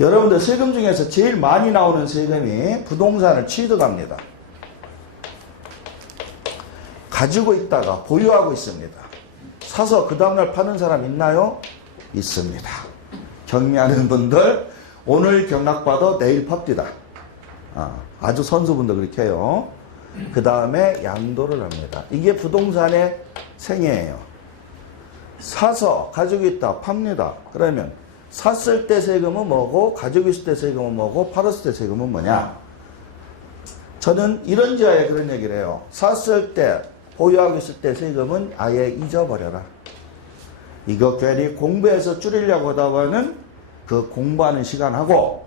여러분들 세금 중에서 제일 많이 나오는 세금이 부동산을 취득합니다. 가지고 있다가 보유하고 있습니다. 사서 그 다음날 파는 사람 있나요? 있습니다. 경매하는 분들 오늘 경락받아 내일 팝디다. 아주 선수분들 그렇게 해요. 그 다음에 양도를 합니다. 이게 부동산의 생애예요. 사서 가지고 있다 팝니다. 그러면 샀을 때 세금은 뭐고 가지고 있을 때 세금은 뭐고 팔았을 때 세금은 뭐냐. 저는 이런 지하에 그런 얘기를 해요. 샀을 때 보유하고 있을 때 세금은 아예 잊어버려라. 이거 괜히 공부해서 줄이려고 하다가는 그 공부하는 시간하고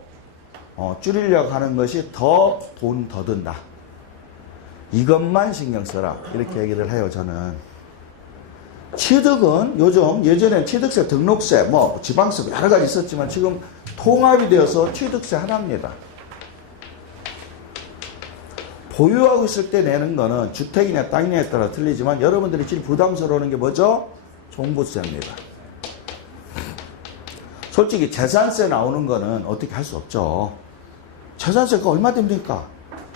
줄이려고 하는 것이 더 돈 더 든다. 이것만 신경 써라. 이렇게 얘기를 해요, 저는. 취득은 요즘 예전엔 취득세, 등록세, 뭐 지방세 여러 가지 있었지만 지금 통합이 되어서 취득세 하나입니다. 보유하고 있을 때 내는 거는 주택이냐 땅이냐에 따라 틀리지만 여러분들이 제일 부담스러운 게 뭐죠? 종부세입니다. 솔직히 재산세 나오는 거는 어떻게 할 수 없죠. 재산세가 얼마 됩니까?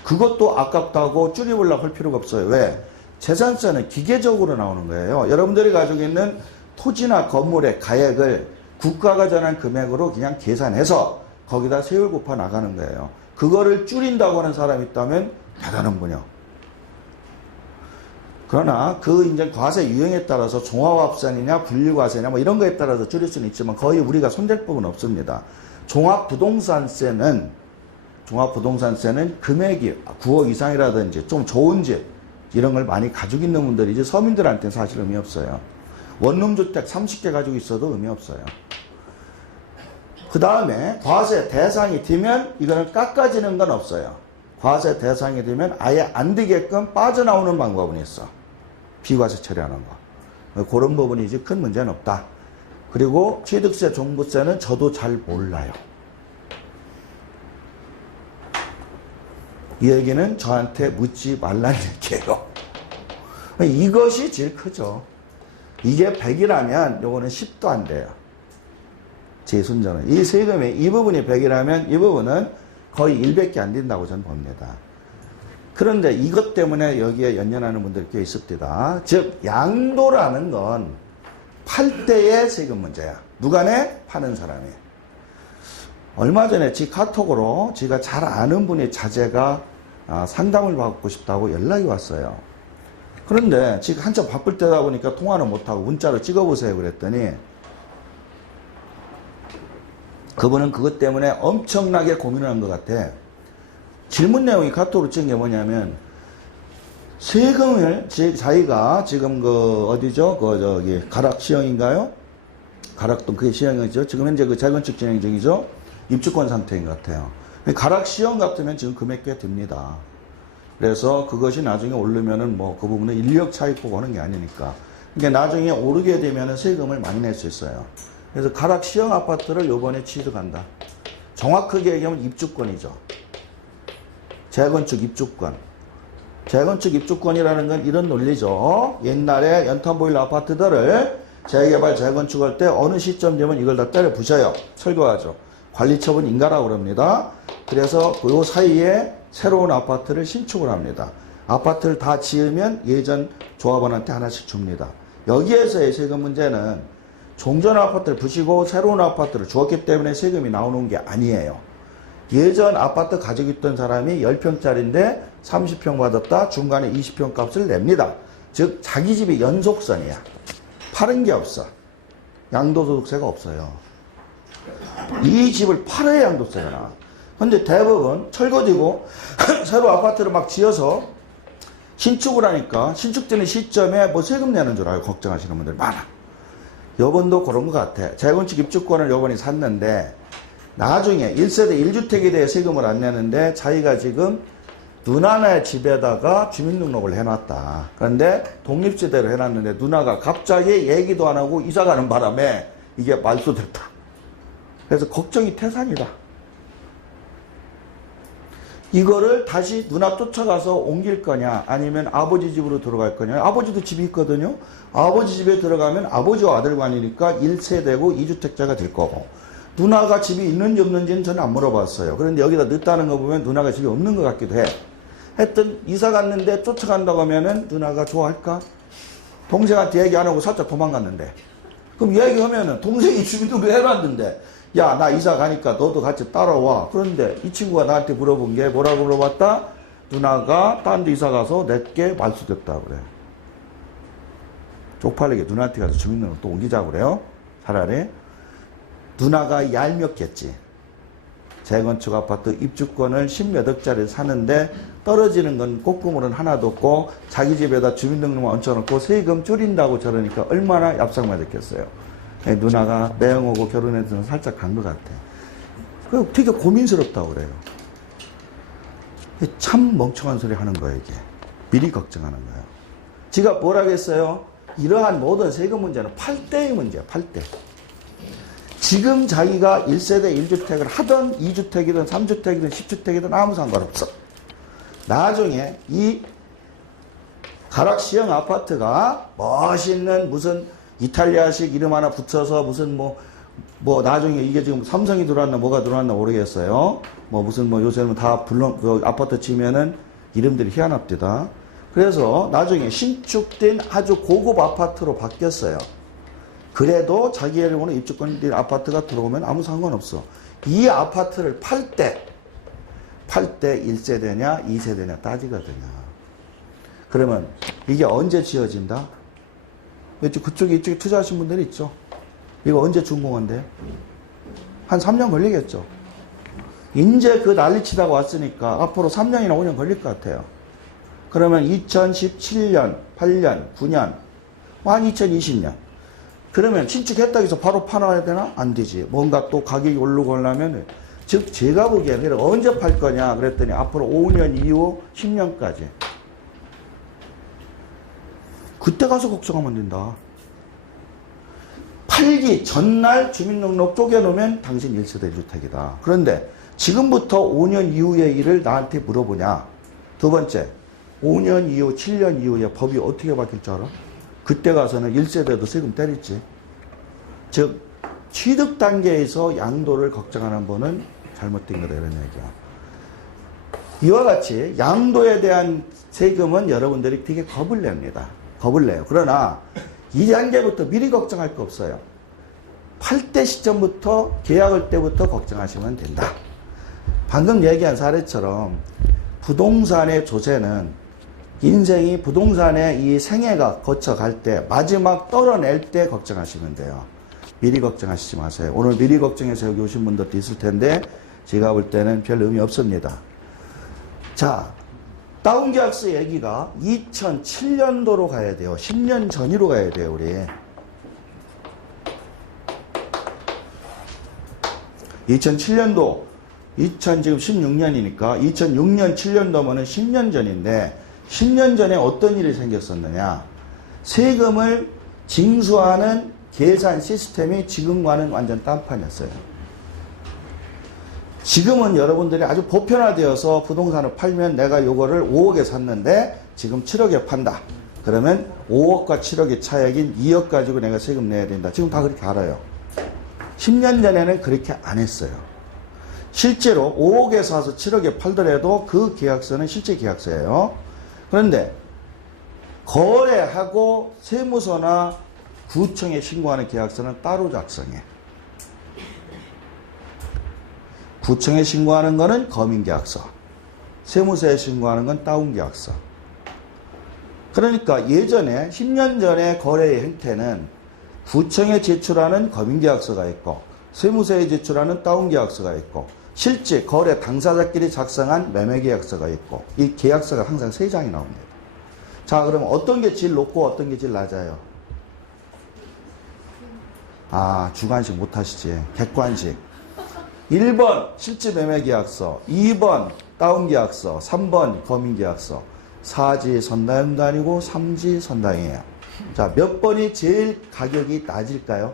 그것도 아깝다고 줄이려고 할 필요가 없어요. 왜? 재산세는 기계적으로 나오는 거예요. 여러분들이 가지고 있는 토지나 건물의 가액을 국가가 정한 금액으로 그냥 계산해서 거기다 세율 곱하 나가는 거예요. 그거를 줄인다고 하는 사람이 있다면 대단한 분이요. 그러나 그 이제 과세 유형에 따라서 종합합산이냐 분리과세냐 뭐 이런 거에 따라서 줄일 수는 있지만 거의 우리가 손댈 부분은 없습니다. 종합부동산세는 금액이 9억 이상이라든지 좀 좋은 집 이런 걸 많이 가지고 있는 분들이지 서민들한테는 사실 의미 없어요. 원룸주택 30개 가지고 있어도 의미 없어요. 그 다음에 과세 대상이 되면 이거는 깎아지는 건 없어요. 과세 대상이 되면 아예 안 되게끔 빠져나오는 방법은 있어. 비과세 처리하는 거. 그런 부분이지 큰 문제는 없다. 그리고 취득세, 종부세는 저도 잘 몰라요. 이 얘기는 저한테 묻지 말라는 얘기예요. 이것이 제일 크죠. 이게 100이라면 요거는 10도 안 돼요. 제 순전은. 이 세금이 이 부분이 100이라면 이 부분은 거의 100개 안 된다고 저는 봅니다. 그런데 이것 때문에 여기에 연연하는 분들이 꽤 있습니다. 즉 양도라는 건 팔 때의 세금 문제야. 누가 내? 파는 사람이. 얼마 전에 지 카톡으로 제가 잘 아는 분의 자제가 상담을 받고 싶다고 연락이 왔어요. 그런데 지금 한참 바쁠 때다 보니까 통화는 못하고 문자로 찍어보세요 그랬더니 그분은 그것 때문에 엄청나게 고민을 한 것 같아. 질문 내용이 카톡으로 찍은 게 뭐냐면 세금을 자기가 지금 어디죠? 가락 시형인가요? 가락동 그게 시형이죠. 지금 현재 그 재건축 진행 중이죠. 입주권 상태인 것 같아요. 가락 시형 같으면 지금 금액 꽤 듭니다. 그래서 그것이 나중에 오르면은 뭐 그 부분은 인력 차익 보고 하는 게 아니니까. 그러니까 나중에 오르게 되면은 세금을 많이 낼 수 있어요. 그래서 가락 시형 아파트를 요번에 취득한다. 정확하게 얘기하면 입주권이죠. 재건축 입주권. 재건축 입주권이라는 건 이런 논리죠. 옛날에 연탄보일러 아파트들을 재개발 재건축할 때 어느 시점 되면 이걸 다 때려 부셔요. 철거하죠. 관리처분 인가라고 그럽니다. 그래서 그 사이에 새로운 아파트를 신축을 합니다. 아파트를 다 지으면 예전 조합원한테 하나씩 줍니다. 여기에서의 세금 문제는 종전 아파트를 부시고 새로운 아파트를 주었기 때문에 세금이 나오는 게 아니에요. 예전 아파트 가지고 있던 사람이 10평짜리인데 30평 받았다. 중간에 20평 값을 냅니다. 즉 자기 집이 연속선이야. 파는 게 없어. 양도소득세가 없어요. 이 집을 팔아야 양도세가 나와. 근데 대부분 철거되고 새로 아파트를 막 지어서 신축을 하니까 신축되는 시점에 뭐 세금 내는 줄 알고 걱정하시는 분들 많아. 요번도 그런 것 같아. 재건축 입주권을 요번에 샀는데 나중에 1세대 1주택에 대해 세금을 안 내는데 자기가 지금 누나네 집에다가 주민등록을 해놨다. 그런데 독립세대로 해놨는데 누나가 갑자기 얘기도 안 하고 이사가는 바람에 이게 말소됐다. 그래서 걱정이 태산이다. 이거를 다시 누나 쫓아가서 옮길 거냐 아니면 아버지 집으로 들어갈 거냐. 아버지도 집이 있거든요. 아버지 집에 들어가면 아버지와 아들 관이니까 1세대고 2주택자가 될 거고, 누나가 집이 있는지 없는지는 저는 안 물어봤어요. 그런데 여기다 넣었다는 거 보면 누나가 집이 없는 것 같기도 해. 하여튼 이사 갔는데 쫓아간다고 하면은 누나가 좋아할까? 동생한테 얘기 안 하고 살짝 도망갔는데, 그럼 얘기하면은 동생이 주민등록 해놨는데 야, 나 이사 가니까 너도 같이 따라와. 그런데 이 친구가 나한테 물어본 게 뭐라고 물어봤다? 누나가 딴 데 이사 가서 내게 말소됐다 그래. 쪽팔리게 누나한테 가서 주민등록 또 옮기자고 그래요. 차라리 누나가 얄미웠겠지. 재건축 아파트 입주권을 10몇 억짜리 사는데 떨어지는 건 꽃구멍은 하나도 없고 자기 집에다 주민등록만 얹혀놓고 세금 줄인다고 저러니까 얼마나 얍상맞았겠어요. 누나가 매형하고 결혼해서 살짝 간 것 같아. 되게 고민스럽다고 그래요. 참 멍청한 소리 하는 거예요, 이게. 미리 걱정하는 거예요. 지가 뭐라겠어요? 이러한 모든 세금 문제는 8대의 문제야, 8대. 지금 자기가 1세대 1주택을 하던 2주택이든 3주택이든 10주택이든 아무 상관없어. 나중에 이 가락시형 아파트가 멋있는 무슨 이탈리아식 이름 하나 붙여서 무슨 나중에 이게 지금 삼성이 들어왔나 뭐가 들어왔나 모르겠어요. 무슨 요새는 다 아파트 지면은 이름들이 희한합니다. 그래서 나중에 신축된 아주 고급 아파트로 바뀌었어요. 그래도 자기 이름으로 입주권된 아파트가 들어오면 아무 상관없어. 이 아파트를 팔 때 1세대냐 2세대냐 따지거든요. 그러면 이게 언제 지어진다? 이쪽에 투자하신 분들이 있죠. 이거 언제 준공한대? 한 3년 걸리겠죠. 이제 그 난리치다가 왔으니까 앞으로 3년이나 5년 걸릴 것 같아요. 그러면 2017년, 8년, 9년, 한 2020년. 그러면 신축했다고 해서 바로 파놔야 되나? 안 되지. 뭔가 또 가격이 오르고 하려면, 즉 제가 보기에는 언제 팔 거냐 그랬더니 앞으로 5년 이후 10년까지. 그때 가서 걱정하면 된다. 팔기 전날 주민등록 쪼개놓으면 당신 1세대 1주택이다. 그런데 지금부터 5년 이후의 일을 나한테 물어보냐. 두 번째, 5년 이후, 7년 이후에 법이 어떻게 바뀔 줄 알아? 그때 가서는 1세대도 세금 때리지. 즉 취득 단계에서 양도를 걱정하는 분은 잘못된 거다, 이런 얘기야. 이와 같이 양도에 대한 세금은 여러분들이 되게 겁을 냅니다. 겁을 내요. 그러나 이 단계부터 미리 걱정할 거 없어요. 팔 때 시점부터 계약할 때부터 걱정하시면 된다. 방금 얘기한 사례처럼 부동산의 조세는 인생이 부동산의 이 생애가 거쳐갈 때 마지막 떨어낼 때 걱정하시면 돼요. 미리 걱정하시지 마세요. 오늘 미리 걱정해서 여기 오신 분들도 있을 텐데 제가 볼 때는 별 의미 없습니다. 자, 다운계약서 얘기가 2007년도로 가야 돼요. 10년 전으로 가야 돼요, 우리. 2007년도, 지금 16년이니까 2006년, 7년도면은 10년 전인데 10년 전에 어떤 일이 생겼었느냐. 세금을 징수하는 계산 시스템이 지금과는 완전 딴판이었어요. 지금은 여러분들이 아주 보편화되어서 부동산을 팔면 내가 요거를 5억에 샀는데 지금 7억에 판다. 그러면 5억과 7억의 차액인 2억 가지고 내가 세금 내야 된다. 지금 다 그렇게 알아요. 10년 전에는 그렇게 안 했어요. 실제로 5억에 사서 7억에 팔더라도 그 계약서는 실제 계약서예요. 그런데 거래하고 세무서나 구청에 신고하는 계약서는 따로 작성해. 구청에 신고하는 거는 검인계약서, 세무서에 신고하는 건 다운계약서. 그러니까 예전에 10년 전에 거래의 형태는 구청에 제출하는 검인계약서가 있고 세무서에 제출하는 다운계약서가 있고 실제 거래 당사자끼리 작성한 매매계약서가 있고 이 계약서가 항상 3장이 나옵니다. 자, 그럼 어떤 게 제일 높고 어떤 게 제일 낮아요? 주관식 못하시지. 객관식. 1번 실제 매매계약서, 2번 다운계약서, 3번 검인계약서. 4지 선당도 아니고 3지 선당이에요. 자, 몇 번이 제일 가격이 낮을까요?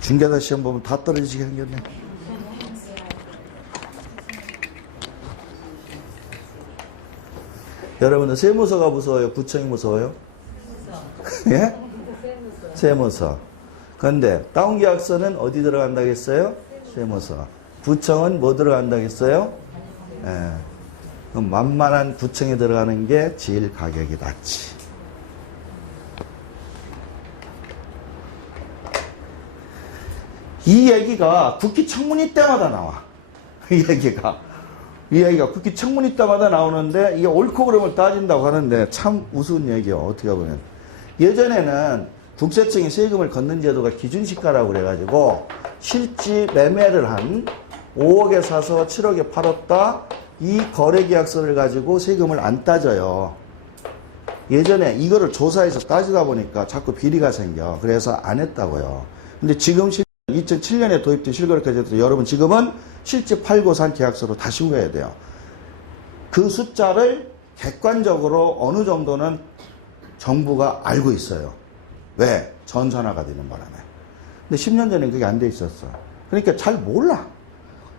중개사 시험 보면 다 떨어지게 생겼네. 여러분들 세무서가 무서워요? 구청이 무서워요? 예? 세무서. 그런데 다운계약서는 어디 들어간다겠어요? 세무서. 구청은 뭐 들어간다겠어요? 예. 그럼 만만한 구청에 들어가는 게 제일 가격이 낮지. 이 얘기가 국회 청문회 때마다 나와. 이 얘기가 국회 청문회 때마다 나오는데 이게 옳고 그름을 따진다고 하는데 참 우스운 얘기예요. 어떻게 보면. 예전에는 국세청이 세금을 걷는 제도가 기준시가라고 그래가지고 실지 매매를 한 5억에 사서 7억에 팔았다. 이 거래계약서를 가지고 세금을 안 따져요. 예전에 이거를 조사해서 따지다 보니까 자꾸 비리가 생겨. 그래서 안 했다고요. 근데 지금 2007년에 도입된 실거래가제도 여러분 지금은 실제 팔고 산 계약서로 다 신고해야 돼요. 그 숫자를 객관적으로 어느 정도는 정부가 알고 있어요. 왜? 전산화가 되는 바람에. 근데 10년 전엔 그게 안 돼 있었어. 그러니까 잘 몰라.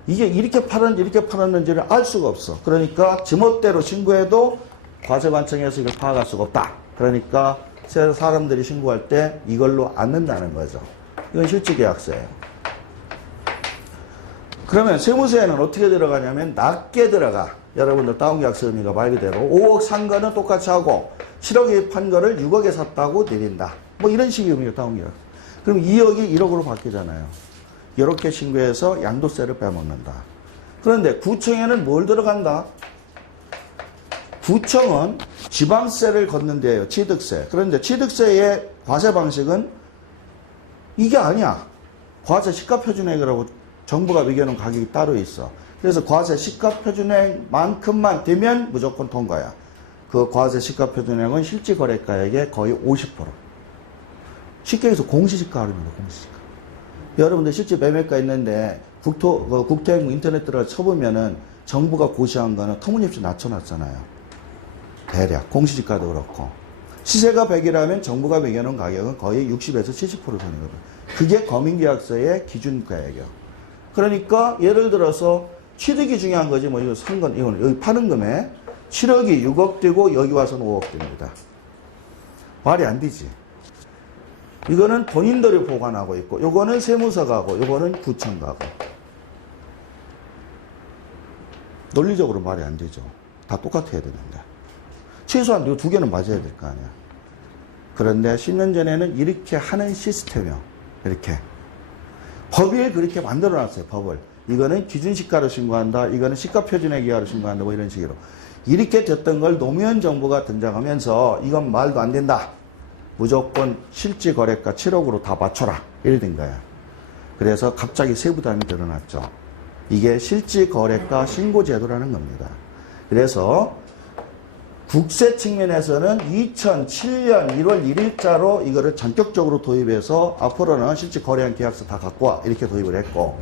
이게 이렇게 팔았는지 이렇게 팔았는지를 알 수가 없어. 그러니까 지멋대로 신고해도 과세관청에서 이걸 파악할 수가 없다. 그러니까 사람들이 신고할 때 이걸로 않는다는 거죠. 이건 실질계약서예요. 그러면 세무서에는 어떻게 들어가냐면 낮게 들어가. 여러분들 다운계약서 의미가 말 그대로 5억 산 거는 똑같이 하고 7억에 판 거를 6억에 샀다고 내린다. 뭐 이런 식의 의미가 다운계약서. 그럼 2억이 1억으로 바뀌잖아요. 이렇게 신고해서 양도세를 빼먹는다. 그런데 구청에는 뭘 들어간다? 구청은 지방세를 걷는 데예요. 취득세. 그런데 취득세의 과세 방식은 이게 아니야. 과세 시가표준액이라고 정부가 매겨놓은 가격이 따로 있어. 그래서 과세 시가표준액만큼만 되면 무조건 통과야. 그 과세 시가표준액은 실제 거래가액의 거의 50%. 쉽게 해서 공시지가 아닙니다. 공시지가. 여러분들 실제 매매가 있는데 국토행무 인터넷 들어가 쳐보면은 정부가 고시한 거는 터무니없이 낮춰놨잖아요. 대략 공시지가도 그렇고. 시세가 100이라면 정부가 매겨놓은 가격은 거의 60에서 70% 선이거든. 그게 검인계약서의 기준가액이야. 그러니까 예를 들어서 취득이 중요한 거지 뭐 이거 산 건 이거는 여기 파는 금액 7억이 6억 되고 여기 와서는 5억 됩니다. 말이 안 되지. 이거는 본인들이 보관하고 있고 요거는 세무서 가고 요거는 구청 가고. 논리적으로 말이 안 되죠. 다 똑같아야 되는데. 최소한 이 두 개는 맞아야 될 거 아니야. 그런데 10년 전에는 이렇게 하는 시스템이요. 이렇게. 법을 그렇게 만들어 놨어요. 법을. 이거는 기준시가로 신고한다. 이거는 시가표준액 이하로 신고한다. 뭐 이런 식으로. 이렇게 됐던 걸 노무현 정부가 등장하면서 이건 말도 안 된다. 무조건 실지 거래가 7억으로 다 맞춰라. 이래 된 거야. 그래서 갑자기 세부담이 드러났죠. 이게 실지 거래가 신고제도라는 겁니다. 그래서 국세 측면에서는 2007년 1월 1일자로 이거를 전격적으로 도입해서 앞으로는 실제 거래한 계약서 다 갖고 와. 이렇게 도입을 했고,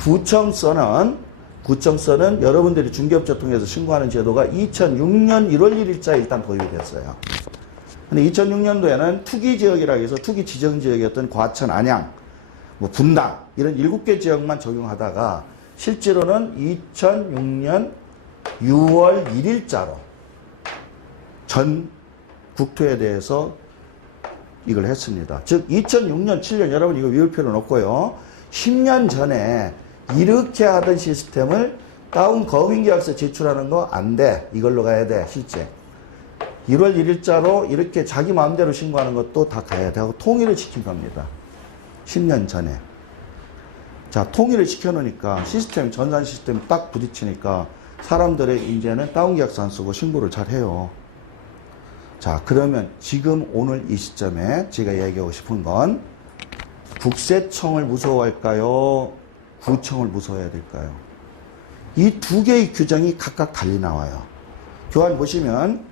구청서는 여러분들이 중개업체 통해서 신고하는 제도가 2006년 1월 1일자에 일단 도입이 됐어요. 근데 2006년도에는 투기지역이라고 해서 투기 지정지역이었던 과천, 안양, 뭐 분당 이런 7개 지역만 적용하다가 실제로는 2006년 6월 1일자로 전 국토에 대해서 이걸 했습니다. 즉 2006년, 7년 여러분 이거 외울 필요는 없고요. 10년 전에 이렇게 하던 시스템을 다운 검인계약서 제출하는 거 안 돼. 이걸로 가야 돼. 실제. 1월 1일자로 이렇게 자기 마음대로 신고하는 것도 다 가야 돼 하고 통일을 시킨 겁니다. 10년 전에. 자, 통일을 시켜놓으니까 시스템, 전산 시스템 딱 부딪히니까 사람들의 이제는 다운계약서 안 쓰고 신고를 잘 해요. 자, 그러면 지금 오늘 이 시점에 제가 얘기하고 싶은 건 국세청을 무서워할까요? 구청을 무서워해야 될까요? 이 두 개의 규정이 각각 달리 나와요. 교환 보시면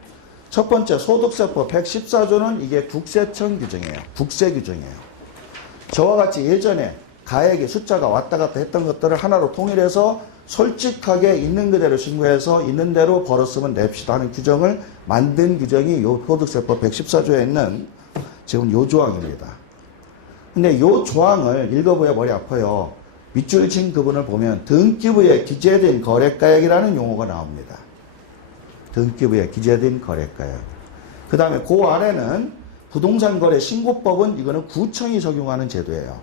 첫 번째 소득세법 114조는 이게 국세청 규정이에요. 국세 규정이에요. 저와 같이 예전에 가액의 숫자가 왔다 갔다 했던 것들을 하나로 통일해서 솔직하게 있는 그대로 신고해서 있는 대로 벌었으면 냅시다 하는 규정을 만든 규정이 요 소득세법 114조에 있는 지금 요 조항입니다. 근데 요 조항을 읽어보야 머리 아파요. 밑줄 친 부분을 보면 등기부에 기재된 거래가액이라는 용어가 나옵니다. 등기부에 기재된 거래가예요. 그 다음에 그 아래는 부동산 거래 신고법은 이거는 구청이 적용하는 제도예요.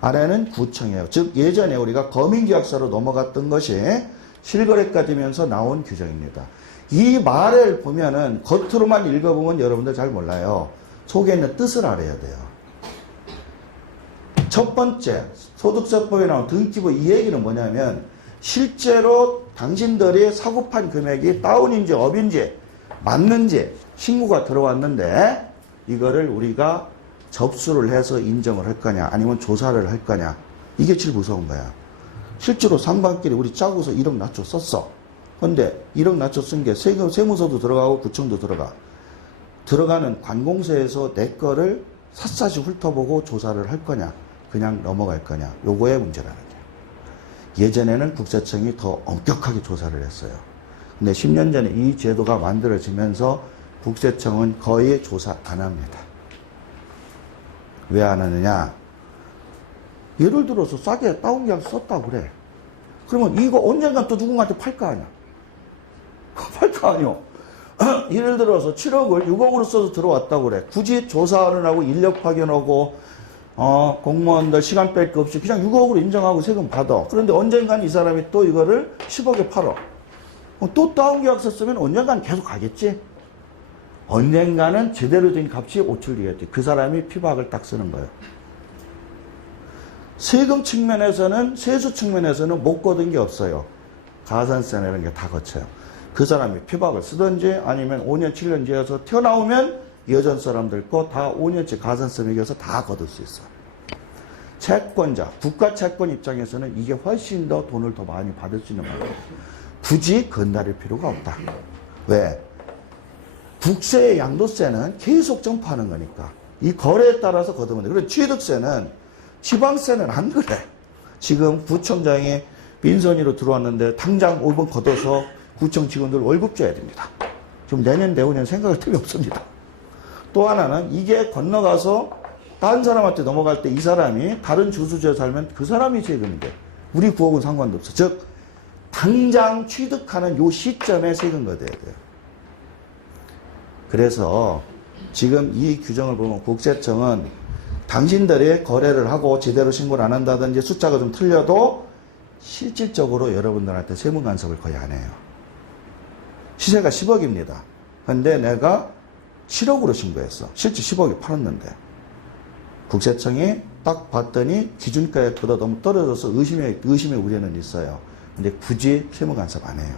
아래는 구청이에요. 즉 예전에 우리가 거민계약서로 넘어갔던 것이 실거래가 되면서 나온 규정입니다. 이 말을 보면은 겉으로만 읽어보면 여러분들 잘 몰라요. 속에 있는 뜻을 알아야 돼요. 첫 번째 소득세법에 나온 등기부 이 얘기는 뭐냐면 실제로 당신들이 사고판 금액이 다운인지 업인지 맞는지 신고가 들어왔는데 이거를 우리가 접수를 해서 인정을 할 거냐 아니면 조사를 할 거냐 이게 제일 무서운 거야. 실제로 상반끼리 우리 짜고서 1억 낮춰 썼어. 근데 1억 낮춰 쓴 게 세무서도 들어가고 구청도 들어가는 관공서에서 내 거를 샅샅이 훑어보고 조사를 할 거냐 그냥 넘어갈 거냐 요거의 문제라는 게. 예전에는 국세청이 더 엄격하게 조사를 했어요. 근데 10년 전에 이 제도가 만들어지면서 국세청은 거의 조사 안 합니다. 왜 안 하느냐? 예를 들어서 싸게 다운계약서 썼다고 그래. 그러면 이거 언젠간 또 누군가한테 팔 거 아니야? 팔 거 아니요. 예를 들어서 7억을 6억으로 써서 들어왔다고 그래. 굳이 조사를 하고 인력 파견하고 공무원들 시간 뺄 거 없이 그냥 6억으로 인정하고 세금 받아. 그런데 언젠간 이 사람이 또 이거를 10억에 팔아. 또 다운계약서 쓰면 언젠간 계속 가겠지? 언젠가는 제대로 된 값이 오출되겠지. 그 사람이 피박을 딱 쓰는 거예요. 세금 측면에서는, 세수 측면에서는 못 거둔 게 없어요. 가산세나 이런 게 다 거쳐요. 그 사람이 피박을 쓰든지 아니면 5년, 7년 지어서 튀어나오면 예전 사람들 거 다 5년째 가산세 매겨서 다 거둘 수 있어요. 채권자, 국가 채권 입장에서는 이게 훨씬 더 돈을 더 많이 받을 수 있는 거예요. 굳이 건달일 필요가 없다. 왜? 국세의 양도세는 계속 점프하는 거니까. 이 거래에 따라서 거두면 돼. 그리고 취득세는, 지방세는 안 그래. 지금 구청장이 민선이로 들어왔는데 당장 5번 걷어서 구청 직원들 월급 줘야 됩니다. 지금 내년, 내후년 생각할 틈이 없습니다. 또 하나는 이게 건너가서 다른 사람한테 넘어갈 때 이 사람이 다른 주소지에 살면 그 사람이 세금이 돼. 우리 구역은 상관도 없어. 즉, 당장 취득하는 요 시점에 세금 걷어야 돼요. 그래서 지금 이 규정을 보면 국세청은 당신들이 거래를 하고 제대로 신고를 안 한다든지 숫자가 좀 틀려도 실질적으로 여러분들한테 세무 간섭을 거의 안 해요. 시세가 10억입니다. 근데 내가 7억으로 신고했어. 실제 10억이 팔았는데. 국세청이 딱 봤더니 기준가액보다 너무 떨어져서 의심의 우려는 있어요. 근데 굳이 세무 간섭 안 해요.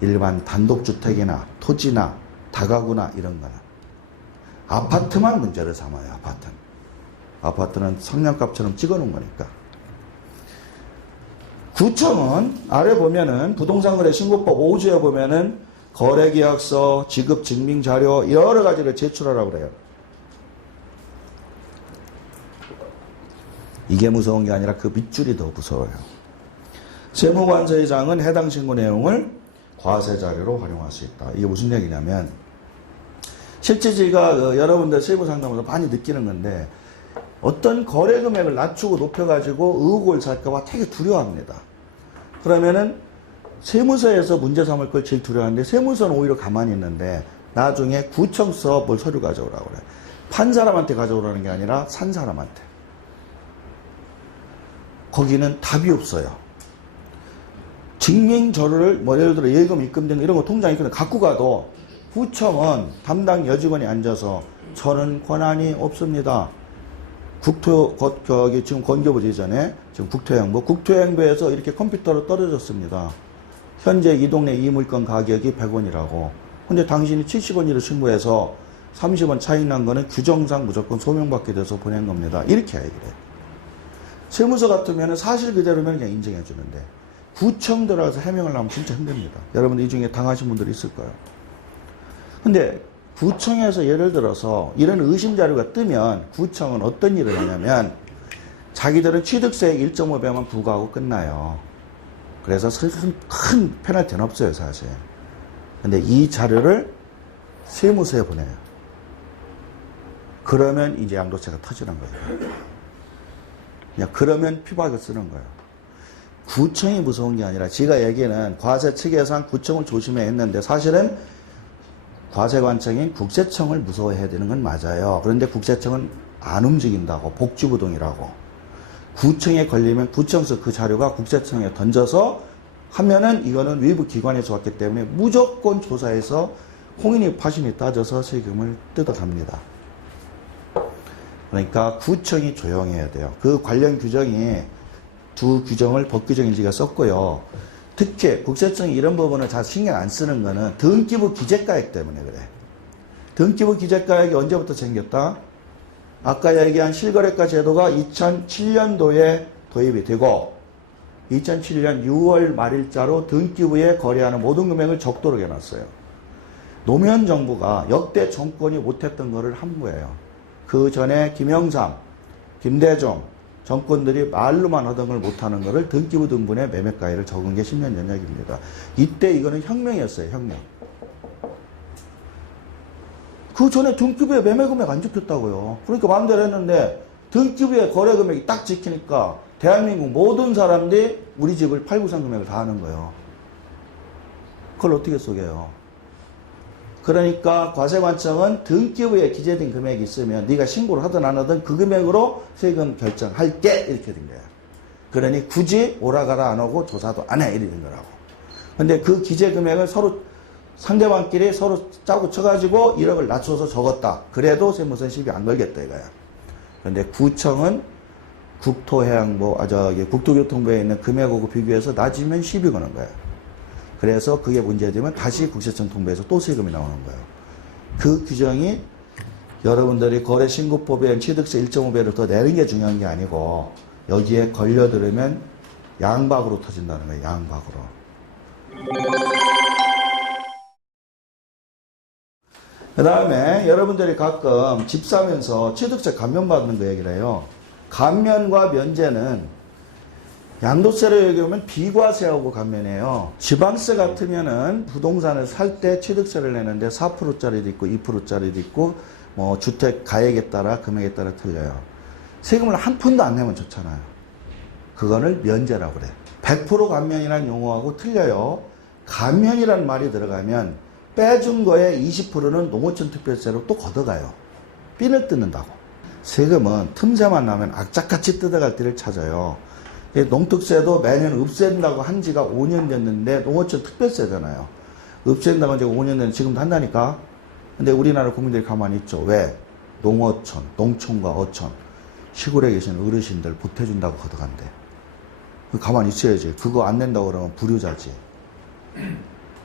일반 단독주택이나 토지나 다가구나 이런 거는. 아파트만 문제를 삼아요. 아파트는 성냥갑처럼 찍어놓은 거니까. 구청은 아래 보면은 부동산거래 신고법 5조에 보면은 거래계약서, 지급증명자료 여러 가지를 제출하라고 그래요. 이게 무서운 게 아니라 그 밑줄이 더 무서워요. 세무관서의장은 해당 신고 내용을 과세자료로 활용할 수 있다. 이게 무슨 얘기냐면 실제 제가 여러분들 세무상담에서 많이 느끼는 건데 어떤 거래 금액을 낮추고 높여가지고 의혹을 살까봐 되게 두려워합니다. 그러면은 세무서에서 문제 삼을 걸 제일 두려워하는데 세무서는 오히려 가만히 있는데 나중에 구청서 뭘 서류 가져오라고 그래. 판 사람한테 가져오라는 게 아니라 산 사람한테. 거기는 답이 없어요. 증명서류를 뭐 예를 들어 예금 입금된 이런 거 통장 입금 갖고 가도 구청은 담당 여직원이 앉아서 저는 권한이 없습니다. 지금 건교부 예전에 지금 국토행부에서 이렇게 컴퓨터로 떨어졌습니다. 현재 이 동네 이 물건 가격이 100원이라고. 근데 당신이 70원으로 신고해서 30원 차이 난 거는 규정상 무조건 소명받게 돼서 보낸 겁니다. 이렇게 얘기를 해요. 세무서 같으면 사실 그대로면 그냥 인정해 주는데 구청 들어가서 해명을 하면 진짜 힘듭니다. 여러분 이 중에 당하신 분들이 있을 거예요. 근데 구청에서 예를 들어서 이런 의심 자료가 뜨면 구청은 어떤 일을 하냐면 자기들은 취득세액 1.5배만 부과하고 끝나요. 그래서 큰 페널티는 없어요, 사실. 근데 이 자료를 세무서에 보내요. 그러면 이제 양도세가 터지는 거예요. 그러면 피박을 쓰는 거예요. 구청이 무서운 게 아니라 제가 얘기는 과세 측에서 구청을 조심해야 했는데 사실은 과세관청인 국세청을 무서워해야 되는 건 맞아요. 그런데 국세청은 안 움직인다고. 복지부동이라고. 구청에 걸리면 구청에서 그 자료가 국세청에 던져서 하면은 이거는 외부 기관에서 왔기 때문에 무조건 조사해서 홍인이 파심이 따져서 세금을 뜯어갑니다. 그러니까 구청이 조용해야 돼요. 그 관련 규정이 두 규정을 법규정인지가 썼고요. 특히 국세청이 이런 부분을 잘 신경 안 쓰는 거는 등기부 기재가액 때문에 그래. 등기부 기재가액이 언제부터 생겼다? 아까 얘기한 실거래가 제도가 2007년도에 도입이 되고 2007년 6월 말일자로 등기부에 거래하는 모든 금액을 적도록 해놨어요. 노무현 정부가 역대 정권이 못했던 거를 한 거예요. 그 전에 김영삼, 김대중 정권들이 말로만 하던 걸 못하는 거를 등기부 등본에 매매가액을 적은 게 10년 전약입니다. 이때 이거는 혁명이었어요. 혁명. 그 전에 등기부에 매매금액 안 적혔다고요. 그러니까 마음대로 했는데 등기부에 거래금액이 딱 지키니까 대한민국 모든 사람들이 우리 집을 팔구상 금액을 다 하는 거예요. 그걸 어떻게 속여요? 그러니까 과세관청은 등기부에 기재된 금액이 있으면 네가 신고를 하든 안 하든 그 금액으로 세금 결정할게 이렇게 된 거야. 그러니 굳이 오라가라 안 오고 조사도 안 해 이렇게 된 거라고. 근데 그 기재 금액을 서로 상대방끼리 서로 짜고 쳐가지고 1억을 낮춰서 적었다. 그래도 세무서 시비 안 걸겠다 이거야. 그런데 구청은 국토해양부, 국토교통부에 있는 금액하고 비교해서 낮으면 시비 거는 거야. 그래서 그게 문제되면 다시 국세청 통보해서 또 세금이 나오는 거예요. 그 규정이 여러분들이 거래신고법에 취득세 1.5배를 더 내는 게 중요한 게 아니고 여기에 걸려들으면 양박으로 터진다는 거예요. 양박으로. 그 다음에 여러분들이 가끔 집 사면서 취득세 감면받는 거 얘기를 해요. 감면과 면제는 양도세로 얘기하면 비과세하고 감면해요. 지방세 같으면은 부동산을 살 때 취득세를 내는데 4%짜리도 있고 2%짜리도 있고 뭐 주택 가액에 따라 금액에 따라 틀려요. 세금을 한 푼도 안 내면 좋잖아요. 그거를 면제라고 그래. 100% 감면이라는 용어하고 틀려요. 감면이라는 말이 들어가면 빼준 거에 20%는 농어촌 특별세로 또 걷어가요. 핀을 뜯는다고. 세금은 틈새만 나면 악착같이 뜯어갈 때를 찾아요. 농특세도 매년 없앤다고 한 지가 5년 됐는데 농어촌 특별세잖아요. 없앤다고 이제 5년 됐는데 지금도 한다니까. 근데 우리나라 국민들이 가만히 있죠. 왜? 농어촌, 농촌과 어촌 시골에 계신 어르신들 보태준다고 걷어간대. 가만히 있어야지. 그거 안 낸다고 그러면 불효자지.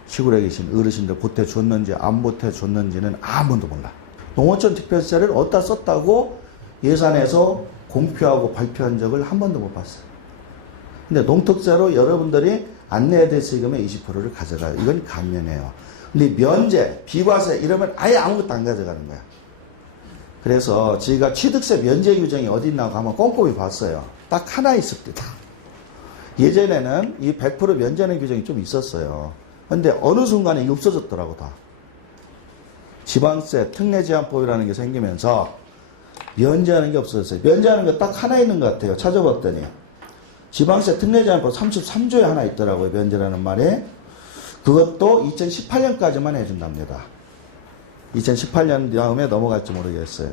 시골에 계신 어르신들 보태줬는지 안 보태줬는지는 아무도 몰라. 농어촌 특별세를 어디다 썼다고 예산에서 공표하고 발표한 적을 한 번도 못 봤어요. 근데 농특세로 여러분들이 안 내야 될 세금의 20%를 가져가요. 이건 감면이에요. 근데 면제, 비과세 이러면 아예 아무것도 안 가져가는 거야. 그래서 저희가 취득세 면제 규정이 어디 있나고 한번 꼼꼼히 봤어요. 딱 하나 있습니다. 예전에는 이 100% 면제하는 규정이 좀 있었어요. 근데 어느 순간에 이게 없어졌더라고 다. 지방세 특례제한법이라는 게 생기면서 면제하는 게 없어졌어요. 면제하는 게 딱 하나 있는 것 같아요. 찾아봤더니 지방세 특례제한법 33조에 하나 있더라고요. 면제라는 말이. 그것도 2018년까지만 해준답니다. 2018년 다음에 넘어갈지 모르겠어요.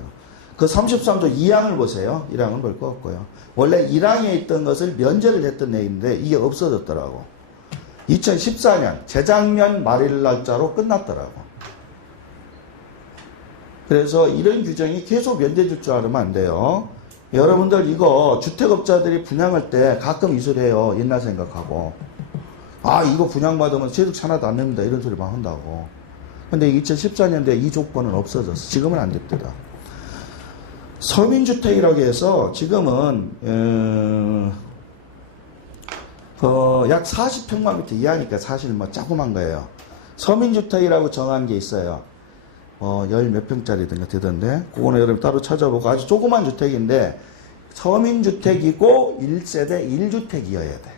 그 33조 2항을 보세요. 1항은 볼 거 없고요. 원래 1항에 있던 것을 면제를 했던 내용인데 이게 없어졌더라고. 2014년 재작년 말일 날짜로 끝났더라고. 그래서 이런 규정이 계속 면제 줄 줄 알으면 안 돼요. 여러분들 이거 주택업자들이 분양할 때 가끔 이 소리 해요. 옛날 생각하고. 아 이거 분양받으면 취득세 하나도 안 냅니다. 이런 소리 막 한다고. 근데 2014년도에 이 조건은 없어졌어. 지금은 안 됩니다. 서민주택이라고 해서 지금은 약 40평방미터 이하니까 사실 뭐 조그만 거예요. 서민주택이라고 정한 게 있어요. 열 몇 평짜리든가 되던데 그거는 여러분 따로 찾아보고 아주 조그만 주택인데 서민주택이고 1세대 1주택이어야 돼.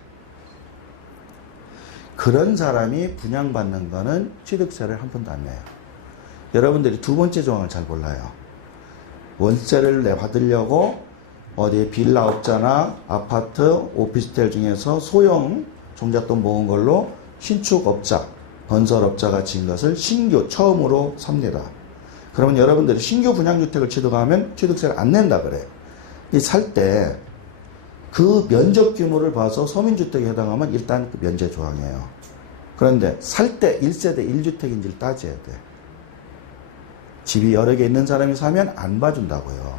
그런 사람이 분양받는 거는 취득세를 한 푼도 안 내요. 여러분들이 두 번째 조항을 잘 몰라요. 월세를 받으려고 어디 빌라업자나 아파트, 오피스텔 중에서 소형 종잣돈 모은 걸로 신축업자, 건설업자가 지은 것을 신규 처음으로 삽니다. 그러면 여러분들이 신규 분양주택을 취득하면 취득세를 안 낸다 그래요. 살 때 그 면적 규모를 봐서 서민주택에 해당하면 일단 그 면제 조항이에요. 그런데 살 때 1세대 1주택인지를 따져야 돼. 집이 여러 개 있는 사람이 사면 안 봐준다고요.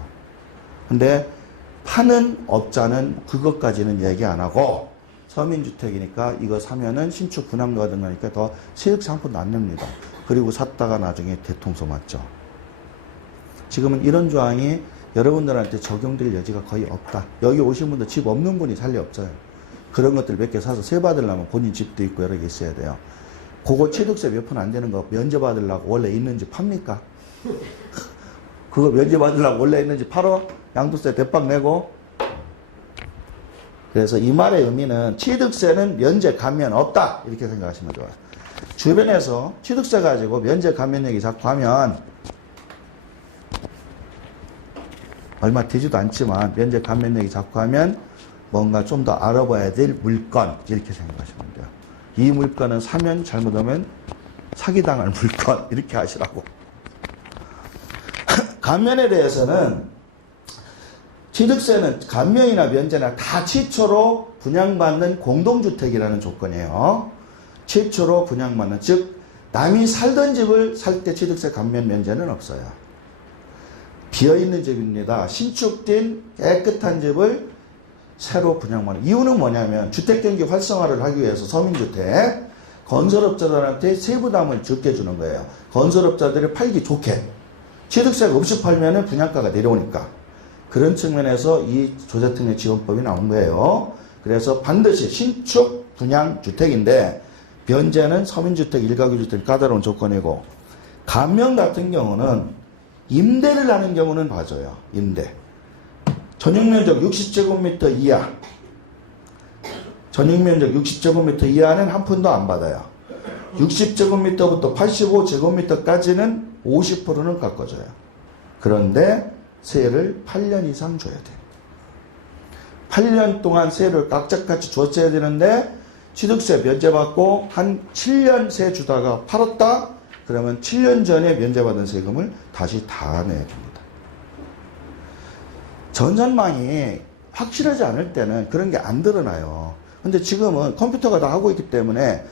근데 파는 업자는 그것까지는 얘기 안 하고 서민주택이니까 이거 사면은 신축 분양가 등하니까 더 세액세 한 푼도 안 냅니다. 그리고 샀다가 나중에 대통소 맞죠. 지금은 이런 조항이 여러분들한테 적용될 여지가 거의 없다. 여기 오신 분들 집 없는 분이 살 리 없어요. 그런 것들 몇 개 사서 세 받으려면 본인 집도 있고 여러 개 있어야 돼요. 그거 취득세 몇 푼 안 되는 거 면제 받으려고 원래 있는 집 팝니까? 그거 면제 받으려고 원래 있는 집 팔어? 양도세 대빵 내고? 그래서 이 말의 의미는 취득세는 면제 감면 없다. 이렇게 생각하시면 좋아요. 주변에서 취득세 가지고 면제 감면 얘기 자꾸 하면 얼마 되지도 않지만 면제 감면 얘기 자꾸 하면 뭔가 좀 더 알아봐야 될 물건 이렇게 생각하시면 돼요. 이 물건은 사면 잘못하면 사기당할 물건 이렇게 하시라고. 감면에 대해서는 취득세는 감면이나 면제나 다 최초로 분양받는 공동주택이라는 조건이에요. 최초로 분양받는, 즉 남이 살던 집을 살 때 취득세 감면 면제는 없어요. 비어있는 집입니다. 신축된 깨끗한 집을 새로 분양받는 이유는 뭐냐면 주택경기 활성화를 하기 위해서 서민주택 건설업자들한테 세부담을 적게 주는 거예요. 건설업자들이 팔기 좋게 취득세가 없이 팔면 분양가가 내려오니까 그런 측면에서 이 조세특례 지원법이 나온 거예요. 그래서 반드시 신축 분양주택인데 면제는 서민주택, 일가구주택 까다로운 조건이고 감면 같은 경우는 임대를 하는 경우는 봐줘요. 임대. 전용면적 60제곱미터 이하. 전용면적 60제곱미터 이하는 한 푼도 안 받아요. 60제곱미터부터 85제곱미터까지는 50%는 깎아줘요. 그런데 세를 8년 이상 줘야 돼요. 8년 동안 세를 깍짝같이 줬어야 되는데 취득세 면제받고 한 7년 세 주다가 팔았다? 그러면 7년 전에 면제받은 세금을 다시 다 내줍니다. 전산망이 확실하지 않을 때는 그런 게 안 드러나요. 근데 지금은 컴퓨터가 다 하고 있기 때문에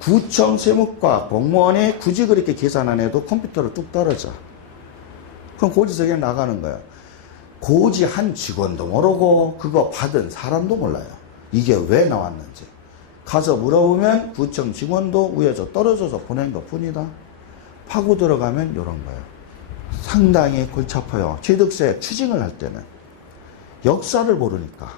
구청 세무과 공무원이 굳이 그렇게 계산 안 해도 컴퓨터로 뚝 떨어져. 그럼 고지서 그냥 나가는 거예요. 고지한 직원도 모르고 그거 받은 사람도 몰라요. 이게 왜 나왔는지. 가서 물어보면 구청 직원도 위에서 떨어져서 보낸 것 뿐이다. 파고 들어가면 이런 거예요. 상당히 골치 아파요. 취득세 추징을 할 때는. 역사를 모르니까.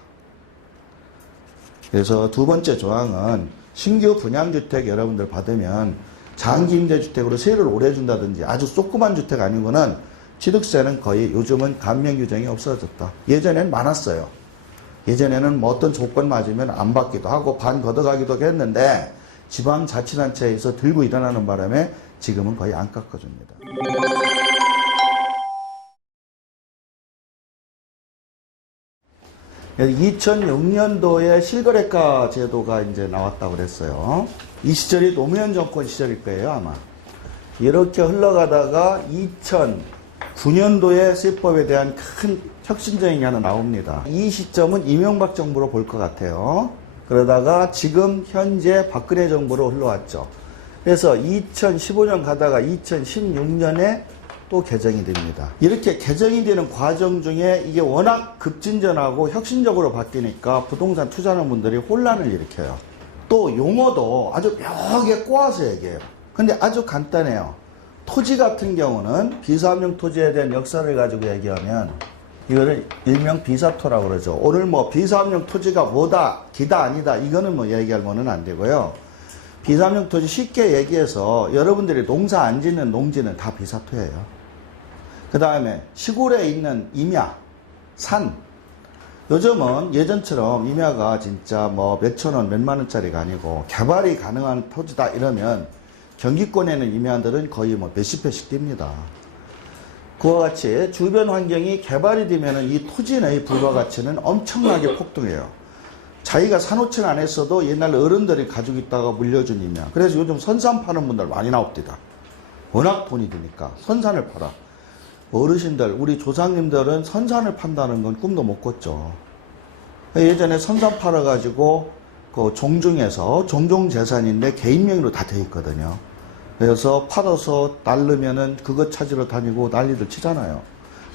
그래서 두 번째 조항은 신규 분양주택 여러분들 받으면 장기 임대주택으로 세를 오래 준다든지 아주 조그만 주택 아니고는 취득세는 거의 요즘은 감면 규정이 없어졌다. 예전엔 많았어요. 예전에는 뭐 어떤 조건 맞으면 안 받기도 하고 반 걷어가기도 했는데 지방자치단체에서 들고 일어나는 바람에 지금은 거의 안 깎아줍니다. 그래서 2006년도에 실거래가 제도가 이제 나왔다고 그랬어요. 이 시절이 노무현 정권 시절일 거예요, 아마. 이렇게 흘러가다가 2009년도에 세법에 대한 큰 혁신적인 게 하나 나옵니다. 이 시점은 이명박 정부로 볼 것 같아요. 그러다가 지금 현재 박근혜 정부로 흘러왔죠. 그래서 2015년 가다가 2016년에 또 개정이 됩니다. 이렇게 개정이 되는 과정 중에 이게 워낙 급진전하고 혁신적으로 바뀌니까 부동산 투자하는 분들이 혼란을 일으켜요. 또 용어도 아주 묘하게 꼬아서 얘기해요. 근데 아주 간단해요. 토지 같은 경우는 비사업용 토지에 대한 역사를 가지고 얘기하면 이거를 일명 비사토라고 그러죠. 오늘 뭐 비사업용 토지가 뭐다, 기다, 아니다 이거는 뭐 얘기할 거는 안 되고요. 비사업용 토지 쉽게 얘기해서 여러분들이 농사 안 짓는 농지는 다 비사토예요. 그 다음에 시골에 있는 임야, 산. 요즘은 예전처럼 임야가 진짜 뭐 몇천 원, 몇만 원짜리가 아니고 개발이 가능한 토지다 이러면 경기권에 있는 임야들은 거의 뭐 몇십 회씩 뜁니다. 그와 같이 주변 환경이 개발이 되면 이 토지의 부가가치는 엄청나게 폭등해요. 자기가 산호청 안 했어도 옛날 어른들이 가지고 있다가 물려준 임야. 그래서 요즘 선산 파는 분들 많이 나옵니다. 워낙 돈이 드니까 선산을 팔아. 어르신들, 우리 조상님들은 선산을 판다는 건 꿈도 못 꿨죠. 예전에 선산 팔아가지고 그 종중에서 종종재산인데 개인 명의로 다 돼 있거든요. 그래서 팔아서 날르면은 그것 찾으러 다니고 난리들 치잖아요.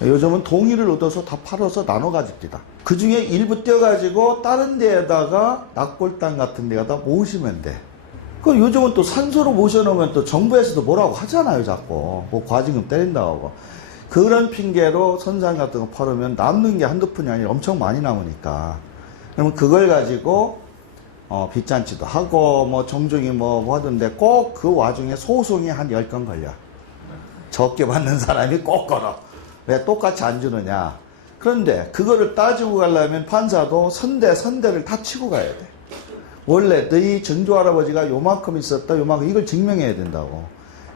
요즘은 동의를 얻어서 다 팔아서 나눠 가집니다. 그 중에 일부 떼어가지고 다른 데에다가 낙골당 같은 데에다 모으시면 돼. 그 요즘은 또 산소로 모셔놓으면 또 정부에서도 뭐라고 하잖아요, 자꾸. 뭐 과징금 때린다고 하고. 그런 핑계로 선산 같은 거 팔으면 남는 게 한두 푼이 아니라 엄청 많이 남으니까. 그러면 그걸 가지고 빚잔치도 하고 뭐 종종이 뭐 하던데 꼭 그 와중에 소송이 한 10건 걸려. 적게 받는 사람이 꼭 걸어. 왜 똑같이 안 주느냐. 그런데 그거를 따지고 가려면 판사도 선대를 다 치고 가야 돼. 원래 너희 증조할아버지가 요만큼 있었다 요만큼 이걸 증명해야 된다고.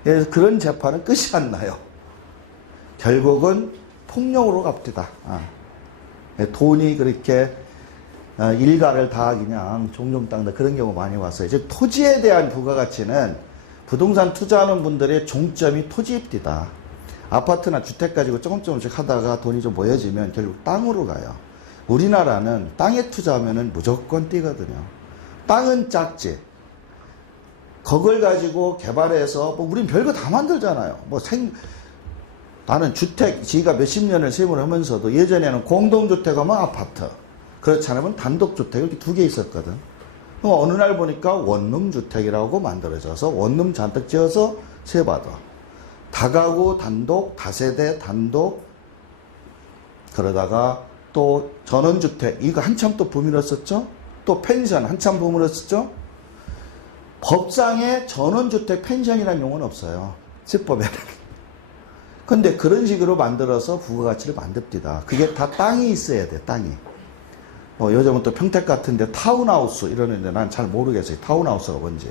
그래서 그런 재판은 끝이 안 나요. 결국은 폭력으로 갑니다. 돈이 그렇게 일가를 다 그냥 종종 땅다 그런 경우 많이 왔어요. 즉 토지에 대한 부가가치는 부동산 투자하는 분들의 종점이 토지입니다. 아파트나 주택 가지고 조금씩 하다가 돈이 좀 모여지면 결국 땅으로 가요. 우리나라는 땅에 투자하면 무조건 뛰거든요. 땅은 작지. 그걸 가지고 개발해서 뭐 우린 별거 다 만들잖아요. 나는 주택 지가 몇십 년을 세입을 하면서도 예전에는 공동주택하면 아파트, 그렇지 않으면 단독주택 이렇게 두 개 있었거든. 어느 날 보니까 원룸주택이라고 만들어져서 원룸 잔뜩 지어서 세받아. 다가구 단독, 다세대 단독, 그러다가 또 전원주택, 이거 한참 또 붐이었었죠? 또 펜션 한참 붐이었었죠? 법상에 전원주택 펜션이라는 용어는 없어요. 세법에는. 근데 그런 식으로 만들어서 부가가치를 만듭니다. 그게 다 땅이 있어야 돼, 땅이. 요즘은 또 평택 같은데 타운하우스 이러는데 난 잘 모르겠어요. 타운하우스가 뭔지.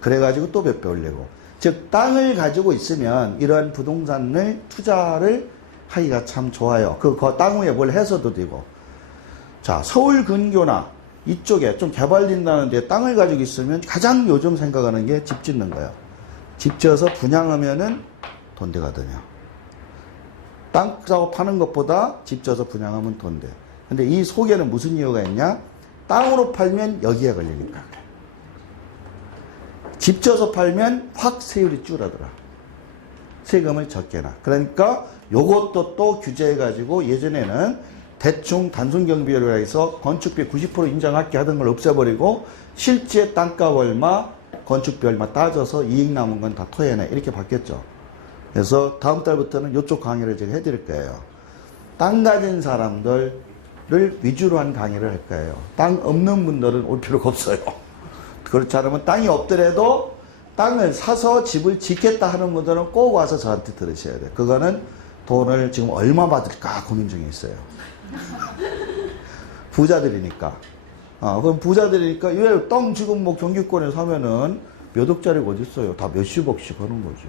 그래가지고 또 몇 배 올리고. 즉, 땅을 가지고 있으면 이러한 부동산을 투자를 하기가 참 좋아요. 그 땅 위에 뭘 해서도 되고. 자, 서울 근교나 이쪽에 좀 개발된다는데 땅을 가지고 있으면 가장 요즘 생각하는 게 집 짓는 거예요. 집 지어서 분양하면은 돈 되거든요. 땅 사고 파는 것보다 집 지어서 분양하면 돈 돼. 근데 이 속에는 무슨 이유가 있냐? 땅으로 팔면 여기에 걸리니까 그래. 집 지어서 팔면 확 세율이 줄어들어. 세금을 적게 나. 그러니까 요것도 또 규제해가지고 예전에는 대충 단순경비율로 해서 건축비 90% 인정할게 하던 걸 없애버리고 실제 땅값 얼마, 건축비 얼마 따져서 이익 남은 건 다 토해내. 이렇게 바뀌었죠. 그래서 다음 달부터는 이쪽 강의를 제가 해드릴 거예요. 땅 가진 사람들을 위주로 한 강의를 할 거예요. 땅 없는 분들은 올 필요가 없어요. 그렇지 않으면 땅이 없더라도 땅을 사서 집을 짓겠다 하는 분들은 꼭 와서 저한테 들으셔야 돼요. 그거는 돈을 지금 얼마 받을까 고민 중에 있어요. 부자들이니까. 그럼 부자들이니까 왜 땅 지금 뭐 경기권에 사면은 몇 억짜리가 어디 있어요? 다 몇십억씩 하는 거지.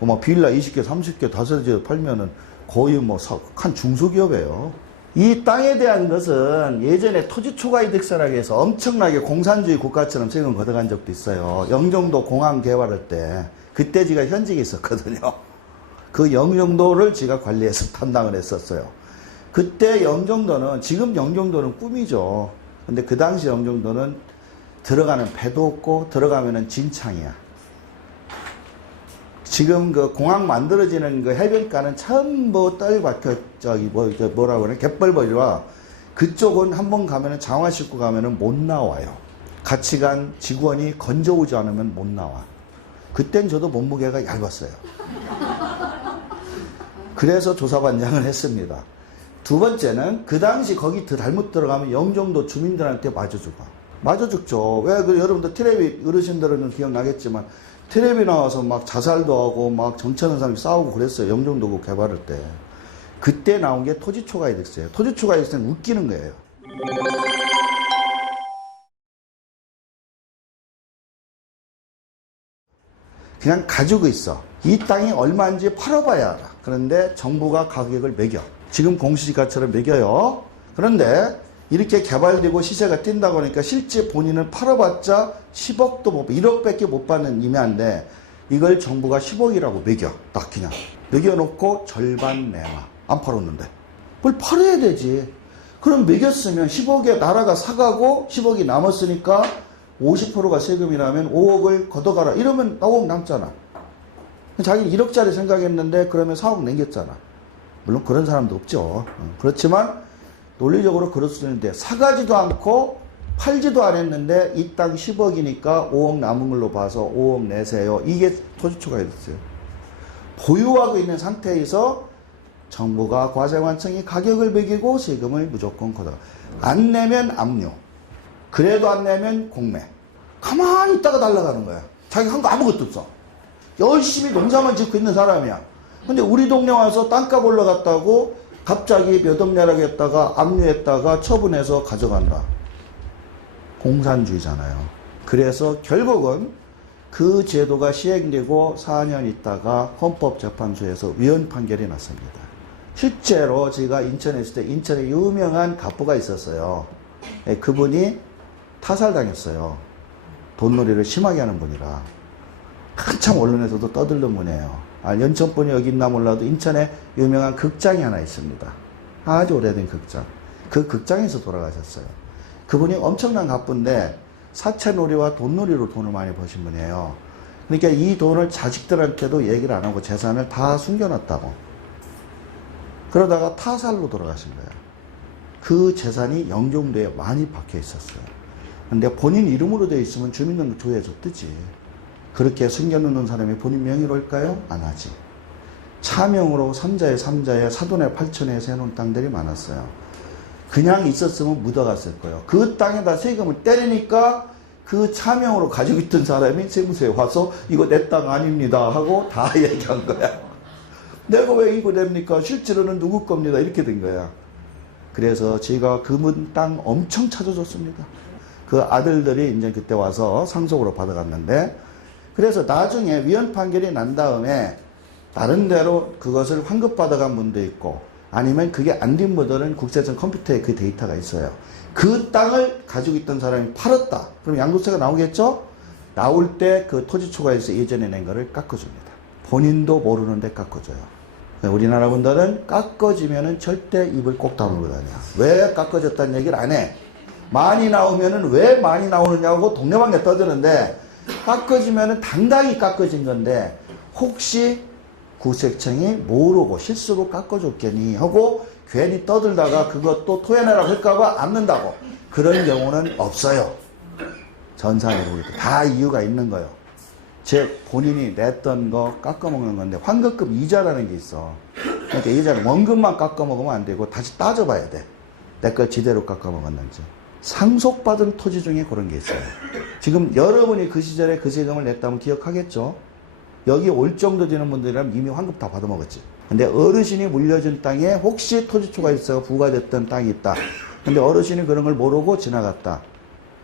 뭐 빌라 20개, 30개 다섯 개 팔면은 거의 뭐 한 중소기업이에요. 이 땅에 대한 것은 예전에 토지초과이득세라고 해서 엄청나게 공산주의 국가처럼 세금 걷어간 적도 있어요. 영종도 공항 개발할 때 그때 제가 현직에 있었거든요. 그 영종도를 제가 관리해서 담당을 했었어요. 그때 영종도는, 지금 영종도는 꿈이죠. 근데 그 당시 영종도는 들어가는 배도 없고 들어가면은 진창이야. 지금 그 공항 만들어지는 그 해변가는 전부 떨 박혀, 뭐라고 그래? 갯벌벌이라 그쪽은 한번 가면은 장화 싣고 가면은 못 나와요. 같이 간 직원이 건져오지 않으면 못 나와. 그땐 저도 몸무게가 얇았어요. 그래서 조사반장을 했습니다. 두 번째는 그 당시 거기 잘못 들어가면 영종도 주민들한테 맞아 죽어. 맞아 죽죠. 왜? 그 여러분들 텔레비 어르신들은 기억나겠지만 텔레비 나와서 막 자살도 하고 막 정치하는 사람이 싸우고 그랬어요. 영종도구 개발할 때. 그때 나온 게 토지초과이득세예요. 토지초과이득세는 웃기는 거예요. 그냥 가지고 있어. 이 땅이 얼마인지 팔아봐야 알아. 그런데 정부가 가격을 매겨. 지금 공시지가처럼 매겨요. 그런데 이렇게 개발되고 시세가 뛴다고 하니까 실제 본인은 팔아봤자 10억도 못, 1억밖에 못 받는 임야인데 이걸 정부가 10억이라고 매겨. 딱 그냥. 매겨놓고 절반 내놔. 안 팔았는데. 그걸 팔아야 되지. 그럼 매겼으면 10억에 나라가 사가고 10억이 남았으니까 50%가 세금이라면 5억을 걷어가라. 이러면 5억 남잖아. 자기는 1억짜리 생각했는데 그러면 4억 남겼잖아. 물론 그런 사람도 없죠. 그렇지만 논리적으로 그럴 수 있는데 사가지도 않고 팔지도 않았는데 이 땅 10억이니까 5억 남은 걸로 봐서 5억 내세요. 이게 토지초과였어요. 보유하고 있는 상태에서 정부가 과세관청이 가격을 매기고 세금을 무조건 걷어가. 안 내면 압류. 그래도 안 내면 공매. 가만히 있다가 날아가는 거야. 자기 한 거 아무것도 없어. 열심히 농사만 짓고 있는 사람이야. 근데 우리 동네 와서 땅값 올라갔다고 갑자기 몇 억 내라고 했다가 압류했다가 처분해서 가져간다. 공산주의잖아요. 그래서 결국은 그 제도가 시행되고 4년 있다가 헌법재판소에서 위헌 판결이 났습니다. 실제로 제가 인천에 있을 때 인천에 유명한 갑부가 있었어요. 그분이 타살당했어요. 돈놀이를 심하게 하는 분이라. 한참 언론에서도 떠들던 분이에요. 연천분이 여기 있나 몰라도 인천에 유명한 극장이 하나 있습니다. 아주 오래된 극장. 그 극장에서 돌아가셨어요. 그분이 엄청난 갑부인데 사채놀이와 돈놀이로 돈을 많이 버신 분이에요. 그러니까 이 돈을 자식들한테도 얘기를 안 하고 재산을 다 숨겨놨다고. 그러다가 타살로 돌아가신 거예요. 그 재산이 영종도에 많이 박혀 있었어요. 근데 본인 이름으로 되어 있으면 주민등록조회에서 뜨지. 그렇게 숨겨놓는 사람이 본인 명의로 할까요? 안 하지. 차명으로 3자에 사돈에 8천에 세놓은 땅들이 많았어요. 그냥 있었으면 묻어갔을 거예요. 그 땅에다 세금을 때리니까 그 차명으로 가지고 있던 사람이 세무서에 와서 이거 내 땅 아닙니다 하고 다 얘기한 거야. 내가 왜 이거 냅니까? 실제로는 누구 겁니다. 이렇게 된 거야. 그래서 제가 그분 땅 엄청 찾아줬습니다. 그 아들들이 이제 그때 와서 상속으로 받아갔는데, 그래서 나중에 위헌 판결이 난 다음에 다른 데로 그것을 환급받아간 분도 있고, 아니면 그게 안 된 분들은 국세청 컴퓨터에 그 데이터가 있어요. 그 땅을 가지고 있던 사람이 팔았다. 그럼 양도세가 나오겠죠? 나올 때 그 토지초과에서 예전에 낸 거를 깎아줍니다. 본인도 모르는데 깎아줘요. 우리나라 분들은 깎아지면은 절대 입을 꼭 다물고 다녀. 왜 깎아졌다는 얘기를 안 해. 많이 나오면은 왜 많이 나오느냐고 동네방네 떠드는데, 깎아지면은 당당히 깎아진 건데 혹시 국세청이 모르고 실수로 깎아줬겠니 하고 괜히 떠들다가 그것도 토해내라고 할까봐 안 는다고. 그런 경우는 없어요. 전산으로 다 이유가 있는 거예요. 즉 본인이 냈던 거 깎아먹는 건데, 환급금 이자라는 게 있어. 그러니까 이자는 원금만 깎아먹으면 안 되고 다시 따져봐야 돼. 내 걸 제대로 깎아먹었는지. 상속받은 토지 중에 그런 게 있어요. 지금 여러분이 그 시절에 그 세금을 냈다면 기억하겠죠? 여기 올 정도 되는 분들이라면 이미 환급 다 받아먹었지. 근데 어르신이 물려준 땅에 혹시 토지초과일세가 부과됐던 땅이 있다. 근데 어르신이 그런 걸 모르고 지나갔다.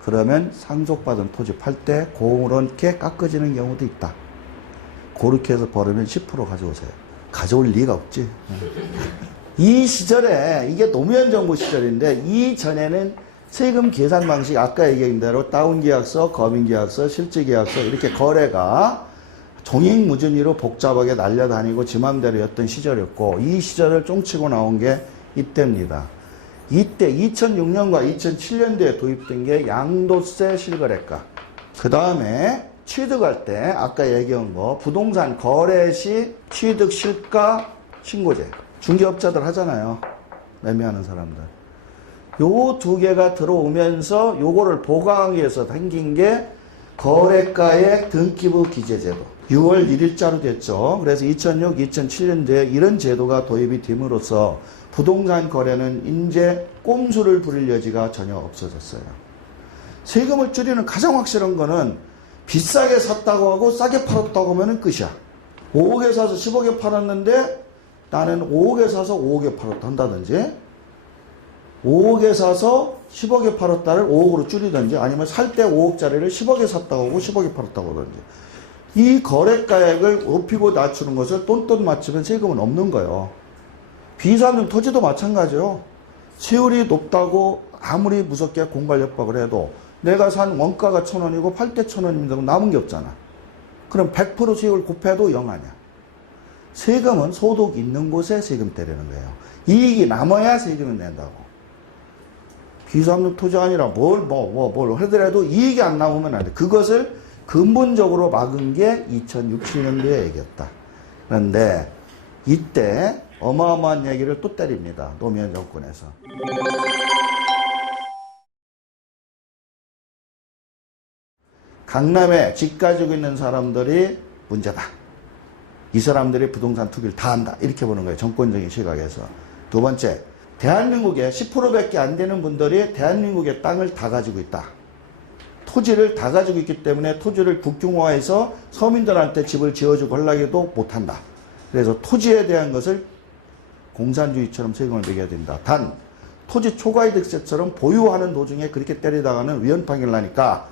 그러면 상속받은 토지 팔 때 그렇게 깎아지는 경우도 있다. 그렇게 해서 벌으면 10% 가져오세요. 가져올 리가 없지. 이 시절에, 이게 노무현 정부 시절인데, 이전에는 세금 계산 방식, 아까 얘기한 대로 다운계약서, 검인계약서, 실질계약서 이렇게 거래가 종횡무진으로 복잡하게 날려다니고 지 맘대로였던 시절이었고, 이 시절을 쫑치고 나온 게 이때입니다. 이때 2006년과 2007년도에 도입된 게 양도세 실거래가. 그 다음에 취득할 때 아까 얘기한 거 부동산 거래 시 취득 실가 신고제. 중개업자들 하잖아요. 매매하는 사람들. 요 두 개가 들어오면서 요거를 보강하기 위해서 생긴 게 거래가의 등기부 기재제도. 6월 1일자로 됐죠. 그래서 2006, 2007년도에 이런 제도가 도입이 됨으로써 부동산 거래는 이제 꼼수를 부릴 여지가 전혀 없어졌어요. 세금을 줄이는 가장 확실한 거는 비싸게 샀다고 하고 싸게 팔았다고 하면 끝이야. 5억에 사서 10억에 팔았는데 나는 5억에 사서 5억에 팔았다 한다든지, 5억에 사서 10억에 팔았다를 5억으로 줄이든지, 아니면 살 때 5억짜리를 10억에 샀다고 하고 10억에 팔았다고 하든지. 이 거래가액을 높이고 낮추는 것을 똔똔 맞추면 세금은 없는 거예요. 비상용 토지도 마찬가지요. 세율이 높다고 아무리 무섭게 공갈협박을 해도 내가 산 원가가 1,000원이고 팔 때 1,000원이면 남은 게 없잖아. 그럼 100% 세율 곱해도 0 아니야. 세금은 소득 있는 곳에 세금 때리는 거예요. 이익이 남아야 세금을 낸다고. 비상용 토지가 아니라 뭘 하더라도 이익이 안 나오면 안 돼. 그것을 근본적으로 막은 게 2006, 7년도에 얘기했다. 그런데 이때 어마어마한 얘기를 또 때립니다. 노무현 정권에서. 강남에 집 가지고 있는 사람들이 문제다. 이 사람들이 부동산 투기를 다 한다. 이렇게 보는 거예요. 정권적인 시각에서. 두 번째, 대한민국에 10%밖에 안 되는 분들이 대한민국의 땅을 다 가지고 있다. 토지를 다 가지고 있기 때문에 토지를 국경화해서 서민들한테 집을 지어주고 하려고 못한다. 그래서 토지에 대한 것을 공산주의처럼 세금을 매겨야 된다. 단 토지 초과이득세처럼 보유하는 도중에 그렇게 때리다가는 위헌판결 나니까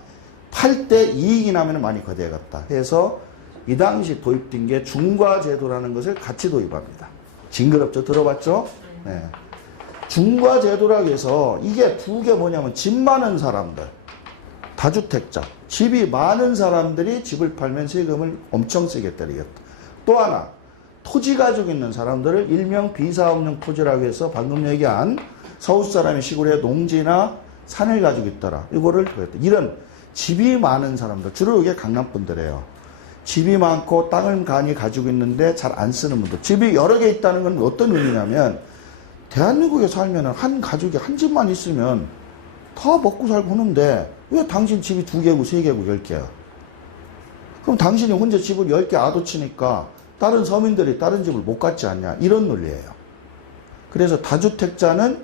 팔 때 이익이 나면 많이 거대해갔다. 해서 이 당시 도입된 게 중과제도라는 것을 같이 도입합니다. 징그럽죠? 들어봤죠? 네. 중과제도라고 해서 이게 두 개 뭐냐면 집 많은 사람들, 다주택자, 집이 많은 사람들이 집을 팔면 세금을 엄청 세게 때리겠다. 또 하나, 토지 가지고 있는 사람들을 일명 비사업용 토지라고 해서 방금 얘기한 서울 사람이 시골에 농지나 산을 가지고 있더라. 이거를 이런 집이 많은 사람들, 주로 이게 강남 분들이에요. 집이 많고 땅을 많이 가지고 있는데 잘 안 쓰는 분들. 집이 여러 개 있다는 건 어떤 의미냐면 대한민국에 살면 한 가족이 한 집만 있으면 다 먹고 살고 하는데 왜 당신 집이 2개고 3개고 10개야? 그럼 당신이 혼자 집을 10개 아도치니까 다른 서민들이 다른 집을 못 갖지 않냐? 이런 논리예요. 그래서 다주택자는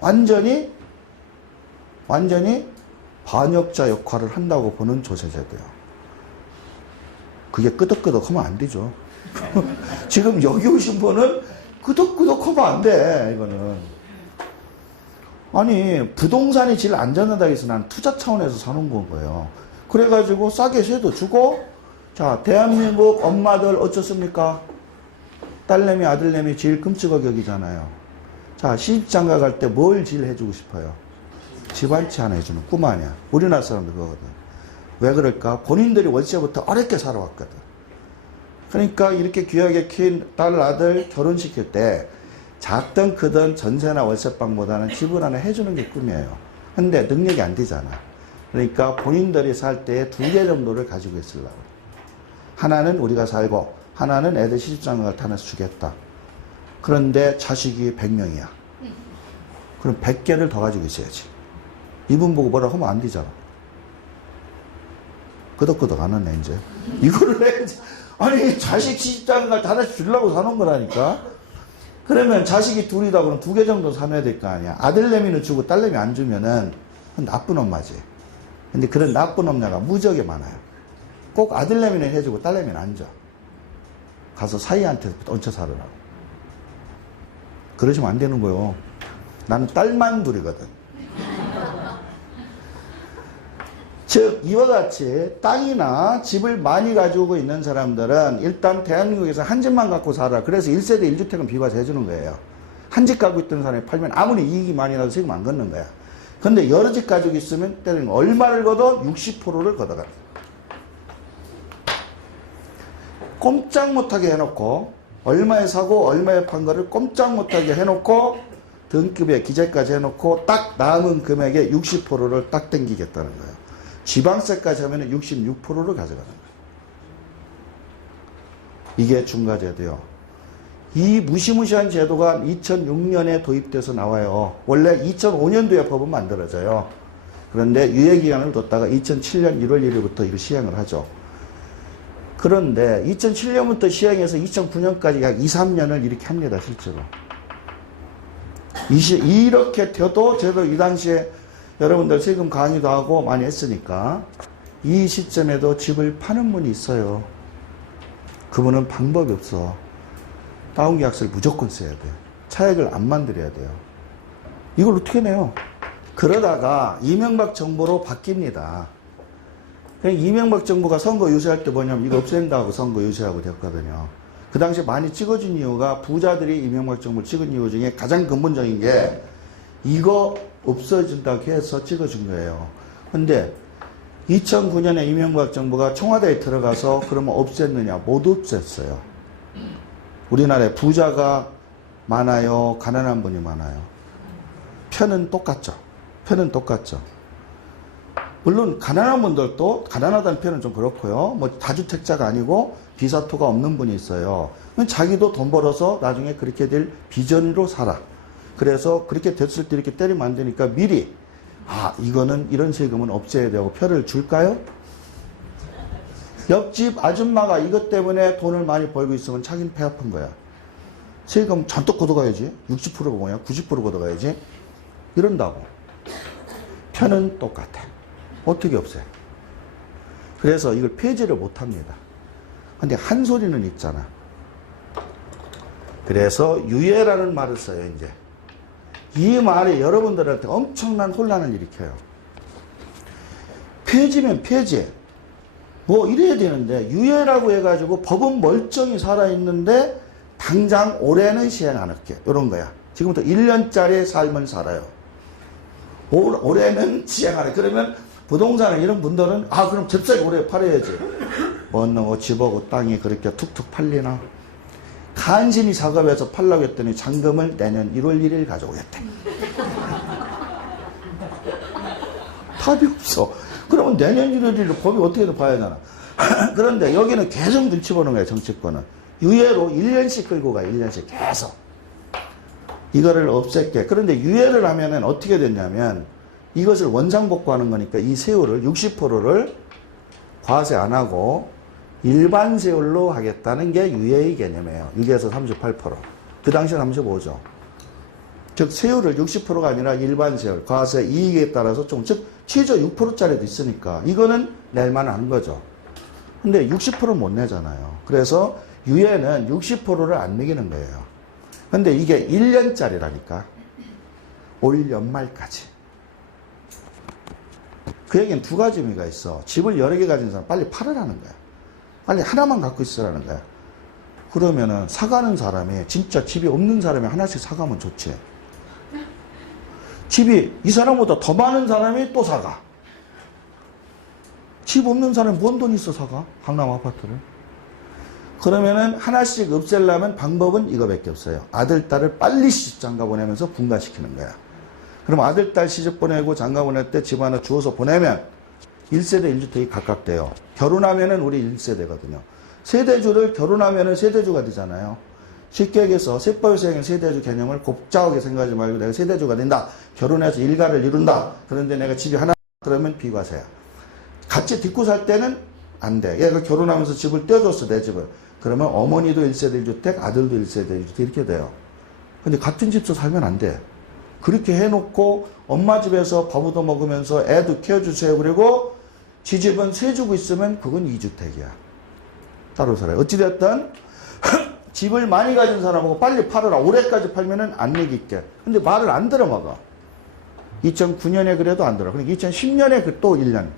완전히 반역자 역할을 한다고 보는 조세제도예요. 그게 끄덕끄덕 하면 안 되죠. 지금 여기 오신 분은 끄덕끄덕 하면 안 돼, 이거는. 아니, 부동산이 제일 안전하다 해서 난 투자 차원에서 사는 거예요. 그래가지고 싸게 세도 주고, 자, 대한민국 엄마들 어쩌습니까? 딸내미, 아들내미 제일 끔찍하게 여기잖아요. 자, 시집장가 갈 때 뭘 제일 해주고 싶어요? 집 한 채 하나 해주는 꿈 아니야. 우리나라 사람들 그거거든. 왜 그럴까? 본인들이 월세부터 어렵게 살아왔거든. 그러니까 이렇게 귀하게 키운 딸, 아들 결혼시킬 때 작든 크든 전세나 월세방보다는 집을 하나 해주는 게 꿈이에요. 근데 능력이 안 되잖아. 그러니까 본인들이 살 때 2개 정도를 가지고 있으려고. 하나는 우리가 살고 하나는 애들 시집장가 갈 때 하나씩 주겠다. 그런데 자식이 100명이야. 그럼 100개를 더 가지고 있어야지. 이분 보고 뭐라 하면 안 되잖아. 끄덕끄덕 안 하네, 이제. 이거를 해야지. 아니, 자식 시집장가 갈 때 하나씩 주려고 사는 거라니까. 그러면 자식이 둘이다 그러면 2개 정도 사놔야 될 거 아니야. 아들내미는 주고 딸내미 안 주면은 나쁜 엄마지. 근데 그런 나쁜 엄마가 무지하게 많아요. 꼭 아들내미는 해주고 딸내미는 안 줘. 가서 사이한테 얹혀 살으라고. 그러시면 안 되는 거요. 나는 딸만 둘이거든. 즉 이와 같이 땅이나 집을 많이 가지고 있는 사람들은 일단 대한민국에서 한 집만 갖고 살아. 그래서 1세대 1주택은 비과세 해주는 거예요. 한 집 갖고 있던 사람이 팔면 아무리 이익이 많이 나도 세금 안 걷는 거야. 근데 여러 집 가지고 있으면 때리는 거. 얼마를 걷어? 60%를 걷어가. 꼼짝 못하게 해놓고 얼마에 사고 얼마에 판 거를 꼼짝 못하게 해놓고 등급에 기재까지 해놓고 딱 남은 금액의 60%를 딱 땡기겠다는 거예요. 지방세까지 하면 66%를 가져가는 거예요. 이게 중과제도요. 이 무시무시한 제도가 2006년에 도입돼서 나와요. 원래 2005년도에 법은 만들어져요. 그런데 유예기간을 뒀다가 2007년 1월 1일부터 이걸 시행을 하죠. 그런데 2007년부터 시행해서 2009년까지 약 2, 3년을 이렇게 합니다, 실제로. 이렇게 돼도 저도 이 당시에 여러분들 세금 강의도 하고 많이 했으니까 이 시점에도 집을 파는 분이 있어요. 그분은 방법이 없어. 다운계약서를 무조건 써야 돼요. 차액을 안 만들어야 돼요. 이걸 어떻게 내요? 그러다가 이명박 정부로 바뀝니다. 이명박 정부가 선거 유세할 때 뭐냐면 이거 없앤다고 선거 유세하고 됐거든요. 그 당시에 많이 찍어준 이유가 부자들이 이명박 정부를 찍은 이유 중에 가장 근본적인 게 이거 없어진다고 해서 찍어준 거예요. 근데 2009년에 이명박 정부가 청와대에 들어가서 그러면 없앴느냐? 못 없앴어요. 우리나라에 부자가 많아요? 가난한 분이 많아요? 편은 똑같죠. 편은 똑같죠. 물론 가난한 분들도 가난하다는 표현은 좀 그렇고요. 뭐 다주택자가 아니고 비사토가 없는 분이 있어요. 자기도 돈 벌어서 나중에 그렇게 될 비전으로 살아. 그래서 그렇게 됐을 때 이렇게 때리면 안 되니까 미리 이거는 이런 세금은 없애야 되고 표를 줄까요? 옆집 아줌마가 이것 때문에 돈을 많이 벌고 있으면 자기는 배 아픈 거야. 세금 잔뜩 걷어가야지. 60%가 뭐야? 90% 걷어가야지. 이런다고. 표는 똑같아. 어떻게 없어요? 그래서 이걸 폐지를 못합니다. 근데 한 소리는 있잖아. 그래서 유예라는 말을 써요. 이제 이 말이 여러분들한테 엄청난 혼란을 일으켜요. 폐지면 폐지. 뭐 이래야 되는데 유예라고 해가지고 법은 멀쩡히 살아있는데 당장 올해는 시행 안 할게. 이런 거야. 지금부터 1년짜리 삶을 살아요. 올해는 시행 안 해. 그러면 부동산에 이런 분들은 그럼 잽싸게 올해 팔아야지. 뭐 집하고 땅이 그렇게 툭툭 팔리나? 간신히 작업해서 팔라고 했더니 잔금을 내년 1월 1일 가져오겠대. 답이 없어. 그러면 내년 1월 1일 법이 어떻게든 봐야 되나. 그런데 여기는 계속 눈치 보는 거예요. 정치권은. 유예로 1년씩 끌고 가. 1년씩 계속. 이거를 없앨게. 그런데 유예를 하면은 어떻게 됐냐면 이것을 원상복구하는 거니까 이 세율을 60%를 과세 안 하고 일반 세율로 하겠다는 게 유예의 개념이에요. 6에서 38%. 그 당시에 35죠. 즉 세율을 60%가 아니라 일반 세율, 과세 이익에 따라서 즉 최저 6%짜리도 있으니까 이거는 낼만 한 거죠. 근데 60%는 못 내잖아요. 그래서 유예는 60%를 안 매기는 거예요. 근데 이게 1년짜리라니까. 올 연말까지. 그 얘기는 두 가지 의미가 있어. 집을 여러 개 가진 사람 빨리 팔으라는 거야. 빨리 하나만 갖고 있으라는 거야. 그러면은 사가는 사람이 진짜 집이 없는 사람이 하나씩 사가면 좋지. 집이 이 사람보다 더 많은 사람이 또 사가. 집 없는 사람이 뭔 돈 있어 사가? 강남 아파트를. 그러면은 하나씩 없애려면 방법은 이거밖에 없어요. 아들, 딸을 빨리 시집장가 보내면서 분가시키는 거야. 그럼 아들, 딸 시집 보내고 장가 보낼 때 집 하나 주워서 보내면 1세대 1주택이 각각 돼요. 결혼하면은 우리 1세대거든요. 세대주를 결혼하면은 세대주가 되잖아요. 쉽게 얘기해서 세법에서 얘기하는 세대주 개념을 복잡하게 생각하지 말고 내가 세대주가 된다. 결혼해서 일가를 이룬다. 그런데 내가 집이 하나 그러면 비과세야. 같이 딛고 살 때는 안 돼. 얘가 결혼하면서 집을 떼줬어, 내 집을. 그러면 어머니도 1세대 1주택, 아들도 1세대 1주택 이렇게 돼요. 근데 같은 집에서 살면 안 돼. 그렇게 해놓고 엄마 집에서 밥 얻어 먹으면서 애도 키워주세요. 그리고 지 집은 세 주고 있으면 그건 2주택이야. 따로 살아요. 어찌됐든 집을 많이 가진 사람하고 빨리 팔아라. 올해까지 팔면은 안 내길게. 근데 말을 안 들어먹어. 2009년에 그래도 안 들어. 그러니까 2010년에 또 1년.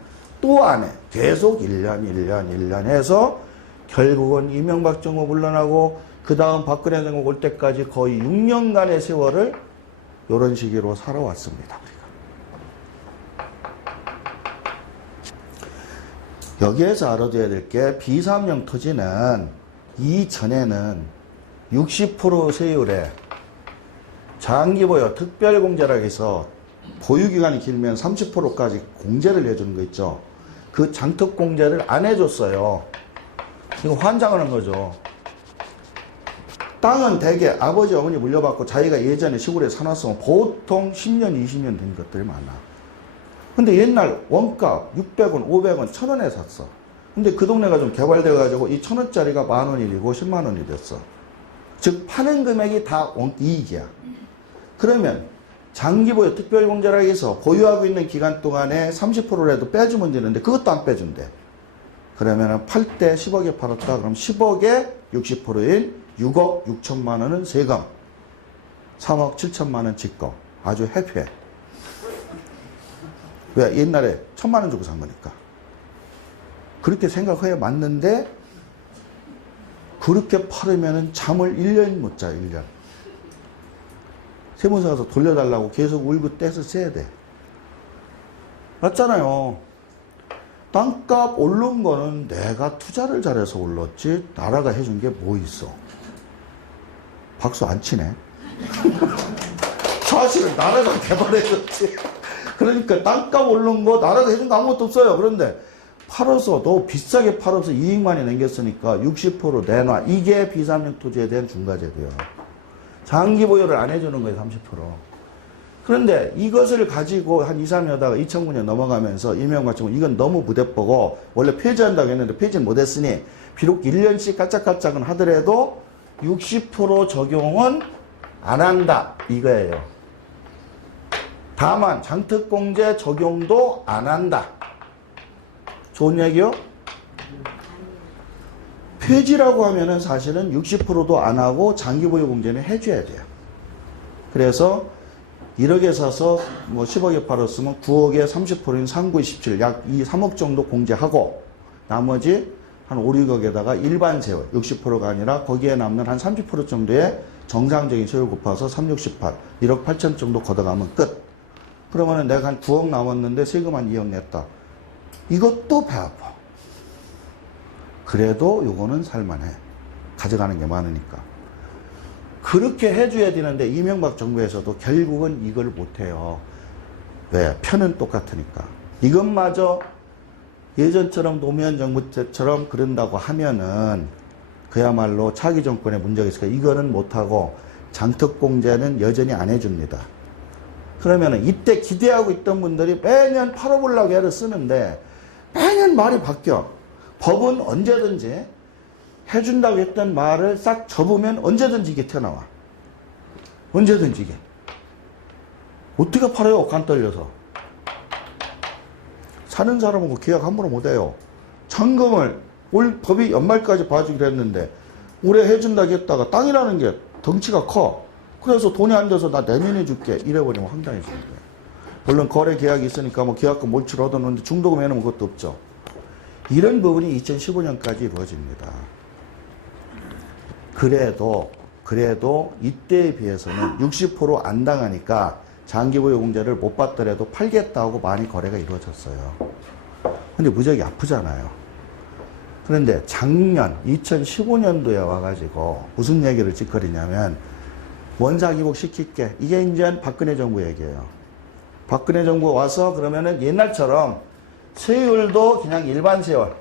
또 안 해. 계속 1년 해서 결국은 이명박 정부 물러나고 그 다음 박근혜 정부 올 때까지 거의 6년간의 세월을 이런 시기로 살아왔습니다. 우리가. 여기에서 알아둬야 될 게 비사업용 토지는 이전에는 60% 세율에 장기보유 특별공제라고 해서 보유기간이 길면 30%까지 공제를 해주는 거 있죠. 그 장특공제를 안 해줬어요. 이거 환장하는 거죠. 땅은 대개 아버지 어머니 물려받고 자기가 예전에 시골에 사놨으면 보통 10년 20년 된 것들이 많아. 근데 옛날 원가 600원 500원 1000원에 샀어. 근데 그 동네가 좀 개발돼 가지고 이 1000원짜리가 10,000원이 되고 10만 원이 됐어. 즉 파는 금액이 다 이익이야. 그러면 장기보유 특별공제라고 해서 보유하고 있는 기간 동안에 30%라도 빼주면 되는데 그것도 안 빼준대. 그러면은 팔 때 10억에 팔았다. 그럼 10억에 60%인 6억 6천만 원은 세금. 3억 7천만 원 직금. 아주 해피해. 왜? 옛날에 1,000만 원 주고 산 거니까. 그렇게 생각해야 맞는데 그렇게 팔으면 잠을 1년 못 자, 1년. 세무서 가서 돌려달라고 계속 울고 떼서 써야 돼. 맞잖아요. 땅값 오른 거는 내가 투자를 잘해서 올랐지 나라가 해준 게 뭐 있어. 박수 안 치네. 사실은 나라가 개발해줬지. 그러니까 땅값 오른 거 나라가 해준 거 아무것도 없어요. 그런데 팔아서 너 비싸게 팔아서 이익만이 남겼으니까 60% 내놔. 이게 비상용 토지에 대한 중과제도요. 장기 보유를 안 해주는 거예요. 30%. 그런데 이것을 가지고 한 2, 3년다가 2009년 넘어가면서 이명박 정부 이건 너무 무대뽀고 원래 폐지한다고 했는데 폐지는 못했으니 비록 1년씩 깔짝깔짝은 하더라도 60% 적용은 안 한다 이거예요. 다만 장특공제 적용도 안 한다. 좋은 얘기요? 폐지라고 하면은 사실은 60%도 안 하고 장기보유 공제는 해줘야 돼요. 그래서 1억에 사서 뭐 10억에 팔았으면 9억에 30%인 3, 9, 27, 약 2, 3억 정도 공제하고 나머지 한 5, 6억에다가 일반 세월 60%가 아니라 거기에 남는 한 30% 정도의 정상적인 세월 곱해서 3, 68, 1억 8천 정도 걷어가면 끝. 그러면은 내가 한 9억 남았는데 세금 한 2억 냈다. 이것도 배 아파. 그래도 요거는 살만해. 가져가는 게 많으니까. 그렇게 해줘야 되는데 이명박 정부에서도 결국은 이걸 못해요. 왜? 편은 똑같으니까. 이것마저 예전처럼 노무현 정부 때처럼 그런다고 하면은 그야말로 차기 정권의 문제가 있으니까 이거는 못하고 장특공제는 여전히 안 해줍니다. 그러면은 이때 기대하고 있던 분들이 매년 팔아보려고 애를 쓰는데 매년 말이 바뀌어. 법은 언제든지 해준다고 했던 말을 싹 접으면 언제든지 이게 튀어나와. 언제든지 이게. 어떻게 팔아요? 간 떨려서. 사는 사람은 계약 함부로 못해요. 잔금을 올 법이 연말까지 봐주기로 했는데 올해 해준다고 했다가 땅이라는 게 덩치가 커. 그래서 돈이 안 돼서 나 내년에 줄게. 이래버리면 황당해지는 거예요. 물론 거래 계약이 있으니까 뭐 계약금 몰치를 얻었는데 중도금에는 그것도 없죠. 이런 부분이 2015년까지 이루어집니다. 그래도 이때에 비해서는 60% 안 당하니까 장기보유 공제를 못 받더라도 팔겠다고 많이 거래가 이루어졌어요. 근데 무지하게 아프잖아요. 그런데 작년 2015년도에 와가지고 무슨 얘기를 찌꺼리냐면 원상 기복 시킬게. 이게 이제 박근혜 정부 얘기예요. 박근혜 정부 와서 그러면은 옛날처럼 세율도 그냥 일반 세월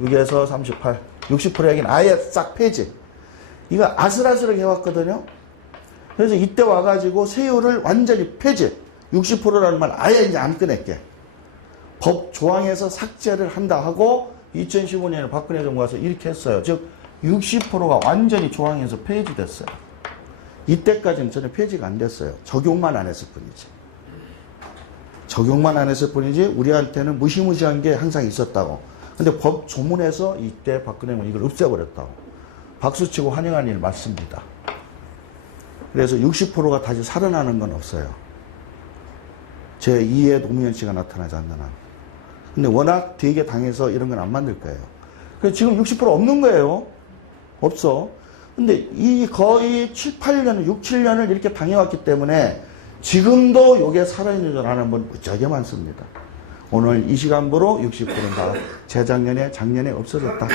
6에서 38, 60% 얘기는 아예 싹 폐지. 이거 아슬아슬하게 해왔거든요. 그래서 이때 와가지고 세율을 완전히 폐지. 60%라는 말 아예 이제 안 꺼낼게. 법 조항에서 삭제를 한다 하고 2015년에 박근혜 정부 와서 이렇게 했어요. 즉 60%가 완전히 조항에서 폐지됐어요. 이때까지는 전혀 폐지가 안 됐어요. 적용만 안 했을 뿐이지. 적용만 안 했을 뿐이지 우리한테는 무시무시한 게 항상 있었다고. 근데 법 조문에서 이때 박근혜 정부는 이걸 없애버렸다고. 박수치고 환영한 일 맞습니다. 그래서 60%가 다시 살아나는 건 없어요. 제2의 노무현 씨가 나타나지 않는 한. 근데 워낙 되게 당해서 이런 건 안 만들 거예요. 그래서 지금 60% 없는 거예요. 없어. 근데 이 거의 7, 8년, 6, 7년을 이렇게 당해왔기 때문에 지금도 이게 살아있는 줄 아는 분 무지하게 많습니다. 오늘 이 시간부로 60%는 다 재작년에, 작년에 없어졌다.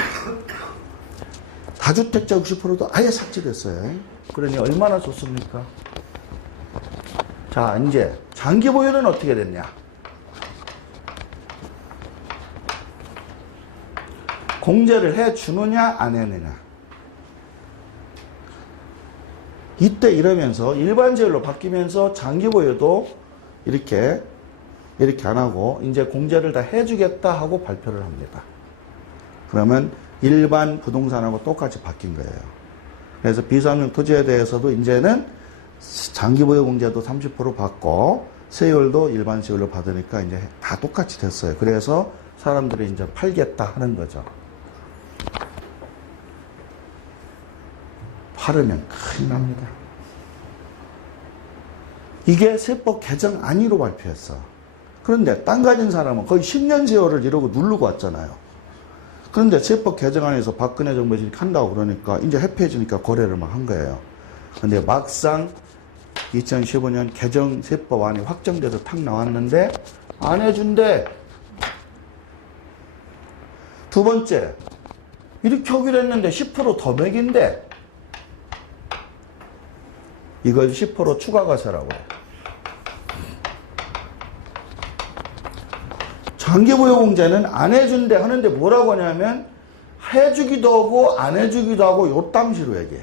다주택자 60%도 아예 삭제됐어요. 그러니 얼마나 좋습니까? 자, 이제 장기 보유는 어떻게 됐냐? 공제를 해주느냐 안 해주느냐. 이때 이러면서 일반 제일로 바뀌면서 장기 보유도 이렇게 안 하고 이제 공제를 다 해주겠다 하고 발표를 합니다. 그러면 일반 부동산하고 똑같이 바뀐 거예요. 그래서 비상용 토지에 대해서도 이제는 장기 보유 공제도 30% 받고 세율도 일반 세율로 받으니까 이제 다 똑같이 됐어요. 그래서 사람들이 이제 팔겠다 하는 거죠. 팔으면 큰일 납니다. 이게 세법 개정 안위로 발표했어. 그런데 땅 가진 사람은 거의 10년 세월을 이러고 누르고 왔잖아요. 그런데 세법 개정안에서 박근혜 정부에서 이렇게 한다고 그러니까 이제 해피해지니까 거래를 막 한 거예요. 근데 막상 2015년 개정 세법안이 확정돼서 탁 나왔는데 안 해준대. 두 번째, 이렇게 하기로 했는데 10% 더 매긴대. 이걸 10% 추가 과세라고 해요. 장기부여공제는 안 해준대 하는데 뭐라고 하냐면 해주기도 하고 안 해주기도 하고 요딴 식으로 얘기해.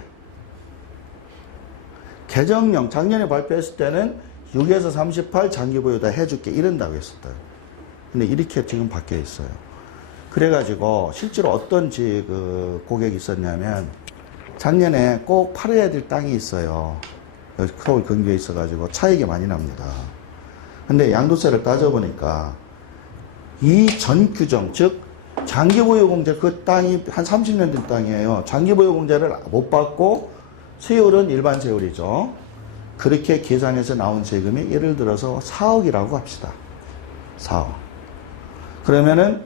개정령 작년에 발표했을 때는 6에서 38 장기부여 다 해줄게 이런다고 했었어요. 근데 이렇게 지금 바뀌어 있어요. 그래가지고 실제로 어떤 그 고객이 있었냐면 작년에 꼭 팔아야 될 땅이 있어요. 서울 근교에 있어가지고 차익이 많이 납니다. 근데 양도세를 따져보니까 이 전 규정, 즉 장기보유공제 그 땅이 한 30년 된 땅이에요. 장기보유공제를 못 받고 세율은 일반 세율이죠. 그렇게 계산해서 나온 세금이 예를 들어서 4억이라고 합시다. 4억. 그러면은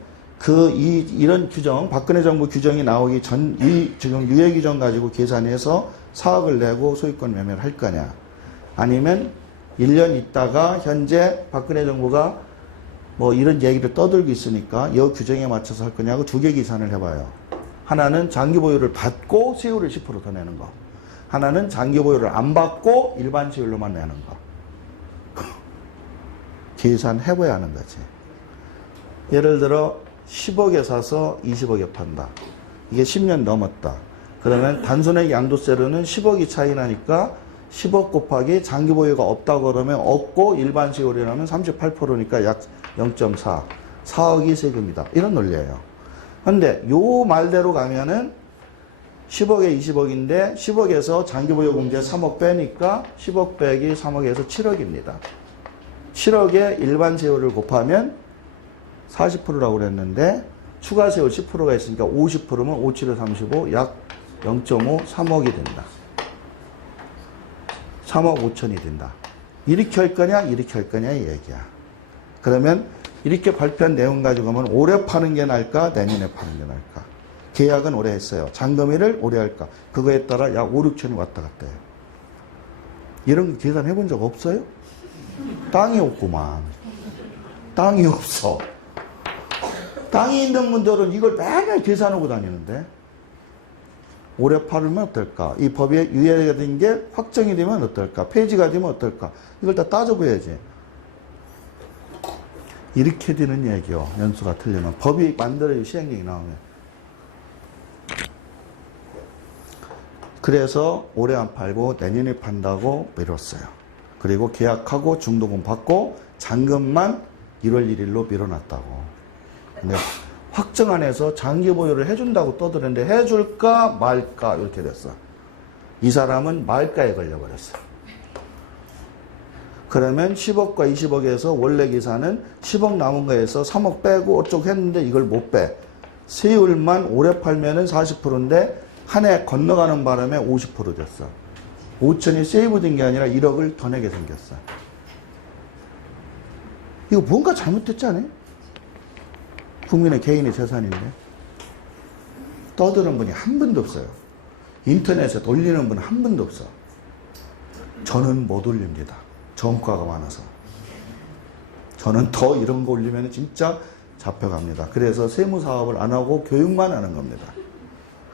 이런 규정, 박근혜 정부 규정이 나오기 전, 지금 유예 규정 가지고 계산해서 4억을 내고 소유권 매매를 할 거냐. 아니면 1년 있다가 현재 박근혜 정부가 뭐 이런 얘기를 떠들고 있으니까 이 규정에 맞춰서 할 거냐고 두 개 계산을 해봐요. 하나는 장기 보유를 받고 세율을 10% 더 내는 거. 하나는 장기 보유를 안 받고 일반 세율로만 내는 거. 계산해봐야 하는 거지. 예를 들어 10억에 사서 20억에 판다. 이게 10년 넘었다. 그러면 단순하게 양도세로는 10억이 차이 나니까 10억 곱하기 장기 보유가 없다고 그러면 없고 일반 세율이라면 38%니까 약 0.4. 4억이 세금이다. 이런 논리예요. 근데 요 말대로 가면은 10억에 20억인데 10억에서 장기 보유 공제 3억 빼니까 10억 빼기 3억에서 7억입니다. 7억에 일반 세율을 곱하면 40%라고 그랬는데 추가 세율 10%가 있으니까 50%면 5, 7에 35, 약 0.5, 3억이 된다. 3억 5천이 된다. 이렇게 할 거냐 이렇게 할 거냐 이 얘기야. 그러면 이렇게 발표한 내용 가지고 가면 올해 파는 게 나을까 내년에 파는 게 나을까. 계약은 올해 했어요. 잔금일을 올해 할까. 그거에 따라 약 5, 6천이 왔다 갔다 해요. 이런 거 계산해 본 적 없어요? 땅이 없구만. 땅이 없어. 땅이 있는 분들은 이걸 매달 계산하고 다니는데 올해 팔으면 어떨까? 이 법에 유예가 된 게 확정이 되면 어떨까? 폐지가 되면 어떨까? 이걸 다 따져봐야지. 이렇게 되는 얘기요. 연수가 틀리면. 법이 만들어야 시행령이 나오면. 그래서 올해 안 팔고 내년에 판다고 미뤘어요. 그리고 계약하고 중도금 받고 잔금만 1월 1일로 미뤄놨다고. 근데 확정안에서 장기 보유를 해준다고 떠드는데 해줄까 말까 이렇게 됐어. 이 사람은 말까에 걸려버렸어. 그러면 10억과 20억에서 원래 계산은 10억 남은 거에서 3억 빼고 어쩌고 했는데 이걸 못 빼. 세율만 올해 팔면은 40%인데 한 해 건너가는 바람에 50% 됐어. 5천이 세이브된 게 아니라 1억을 더 내게 생겼어. 이거 뭔가 잘못됐지 않아요? 국민의 개인의 재산인데. 떠드는 분이 한 분도 없어요. 인터넷에 돌리는 분 한 분도 없어. 저는 못 올립니다. 전과가 많아서. 저는 더 이런 거 올리면 진짜 잡혀갑니다. 그래서 세무사업을 안 하고 교육만 하는 겁니다.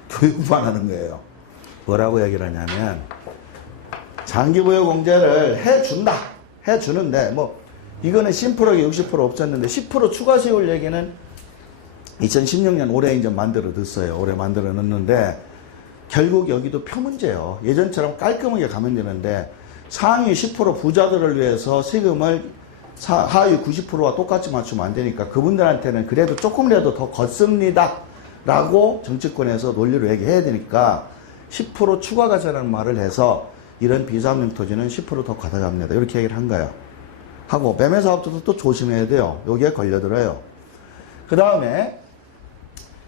교육만 하는 거예요. 뭐라고 얘기를 하냐면 장기부여 공제를 해준다. 해주는데 뭐 이거는 심플하게 60% 없었는데 10% 추가 세율 얘기는 2016년 올해 이제 만들어 놨어요. 올해 만들어 놨는데 결국 여기도 표 문제예요. 예전처럼 깔끔하게 가면 되는데 상위 10% 부자들을 위해서 세금을 하위 90%와 똑같이 맞추면 안 되니까 그분들한테는 그래도 조금이라도 더 걷습니다. 라고 정치권에서 논리로 얘기해야 되니까 10% 추가 과세라는 말을 해서 이런 비상용 토지는 10% 더 가져갑니다. 이렇게 얘기를 한 거예요. 하고 매매 사업자도 또 조심해야 돼요. 여기에 걸려들어요. 그 다음에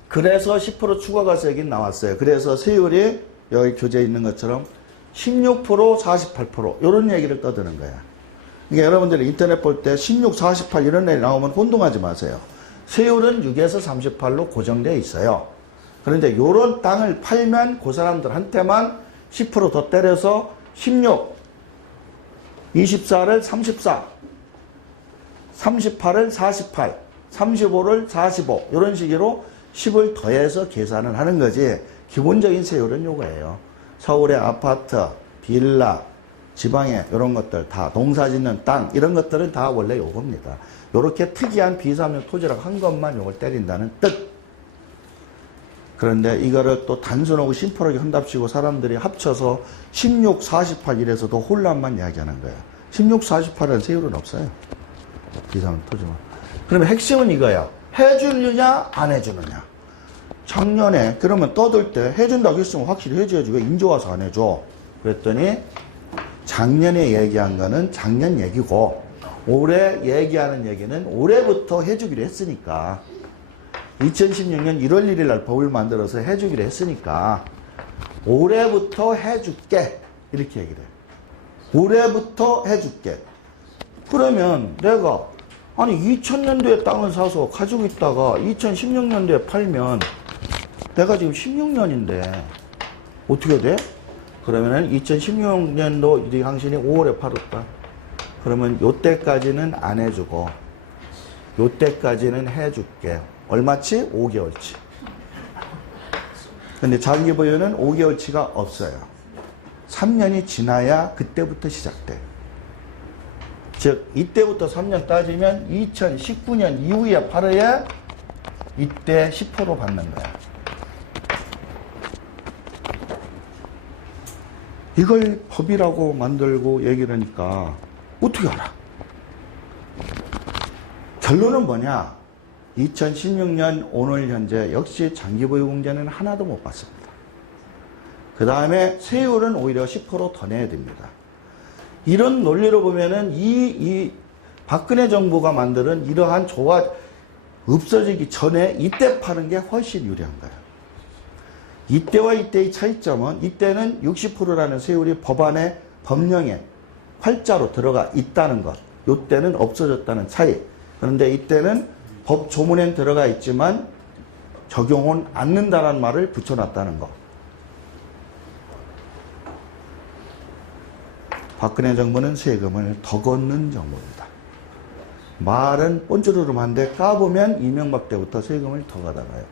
그래서 10% 추가 과세액이 나왔어요. 그래서 세율이 여기 교재에 있는 것처럼 16%, 48% 이런 얘기를 떠드는 거야. 그러니까 여러분들이 인터넷 볼 때 16, 48 이런 애 나오면 혼동하지 마세요. 세율은 6에서 38로 고정되어 있어요. 그런데 요런 땅을 팔면 그 사람들한테만 10% 더 때려서 16, 24를 34, 38을 48, 35를 45 이런 식으로 10을 더해서 계산을 하는 거지. 기본적인 세율은 요거예요. 서울의 아파트, 빌라, 지방에 이런 것들 다 농사 짓는 땅 이런 것들은 다 원래 요겁니다. 요렇게 특이한 비상용 토지라고 한 것만 요걸 때린다는 뜻. 그런데 이거를 또 단순하고 심플하게 한답시고 사람들이 합쳐서 16, 48 이래서도 혼란만 이야기하는 거예요. 16, 48은 세율은 없어요. 비상용 토지만. 그러면 핵심은 이거야. 해주느냐 안 해주느냐. 작년에 그러면 떠들 때 해준다고 했으면 확실히 해줘야지 왜 인제 와서 안 해줘. 그랬더니 작년에 얘기한 거는 작년 얘기고 올해 얘기하는 얘기는 올해부터 해주기로 했으니까 2016년 1월 1일 날 법을 만들어서 해주기로 했으니까 올해부터 해줄게 이렇게 얘기를 해요. 올해부터 해줄게. 그러면 내가 아니 2000년도에 땅을 사서 가지고 있다가 2016년도에 팔면 내가 지금 16년인데 어떻게 돼? 그러면은 2016년도 이 당신이 5월에 팔았다. 그러면 요때까지는 안 해주고 요때까지는 해줄게. 얼마치? 5개월치. 근데 장기보유는 5개월치가 없어요. 3년이 지나야 그때부터 시작돼. 즉 이때부터 3년 따지면 2019년 이후에 팔아야 이때 10% 받는 거야. 이걸 법이라고 만들고 얘기를 하니까 어떻게 알아? 결론은 뭐냐? 2016년 오늘 현재 역시 장기보유공제는 하나도 못 받습니다. 그 다음에 세율은 오히려 10% 더 내야 됩니다. 이런 논리로 보면은 이 박근혜 정부가 만드는 이러한 조화 없어지기 전에 이때 파는 게 훨씬 유리한 거예요. 이때와 이때의 차이점은 이때는 60%라는 세율이 법안에 법령에 활자로 들어가 있다는 것. 이때는 없어졌다는 차이. 그런데 이때는 법 조문엔 들어가 있지만 적용은 않는다는 말을 붙여놨다는 것. 박근혜 정부는 세금을 더 걷는 정부입니다. 말은 뻔쭈르름한데 까보면 이명박 때부터 세금을 더 걷어가요.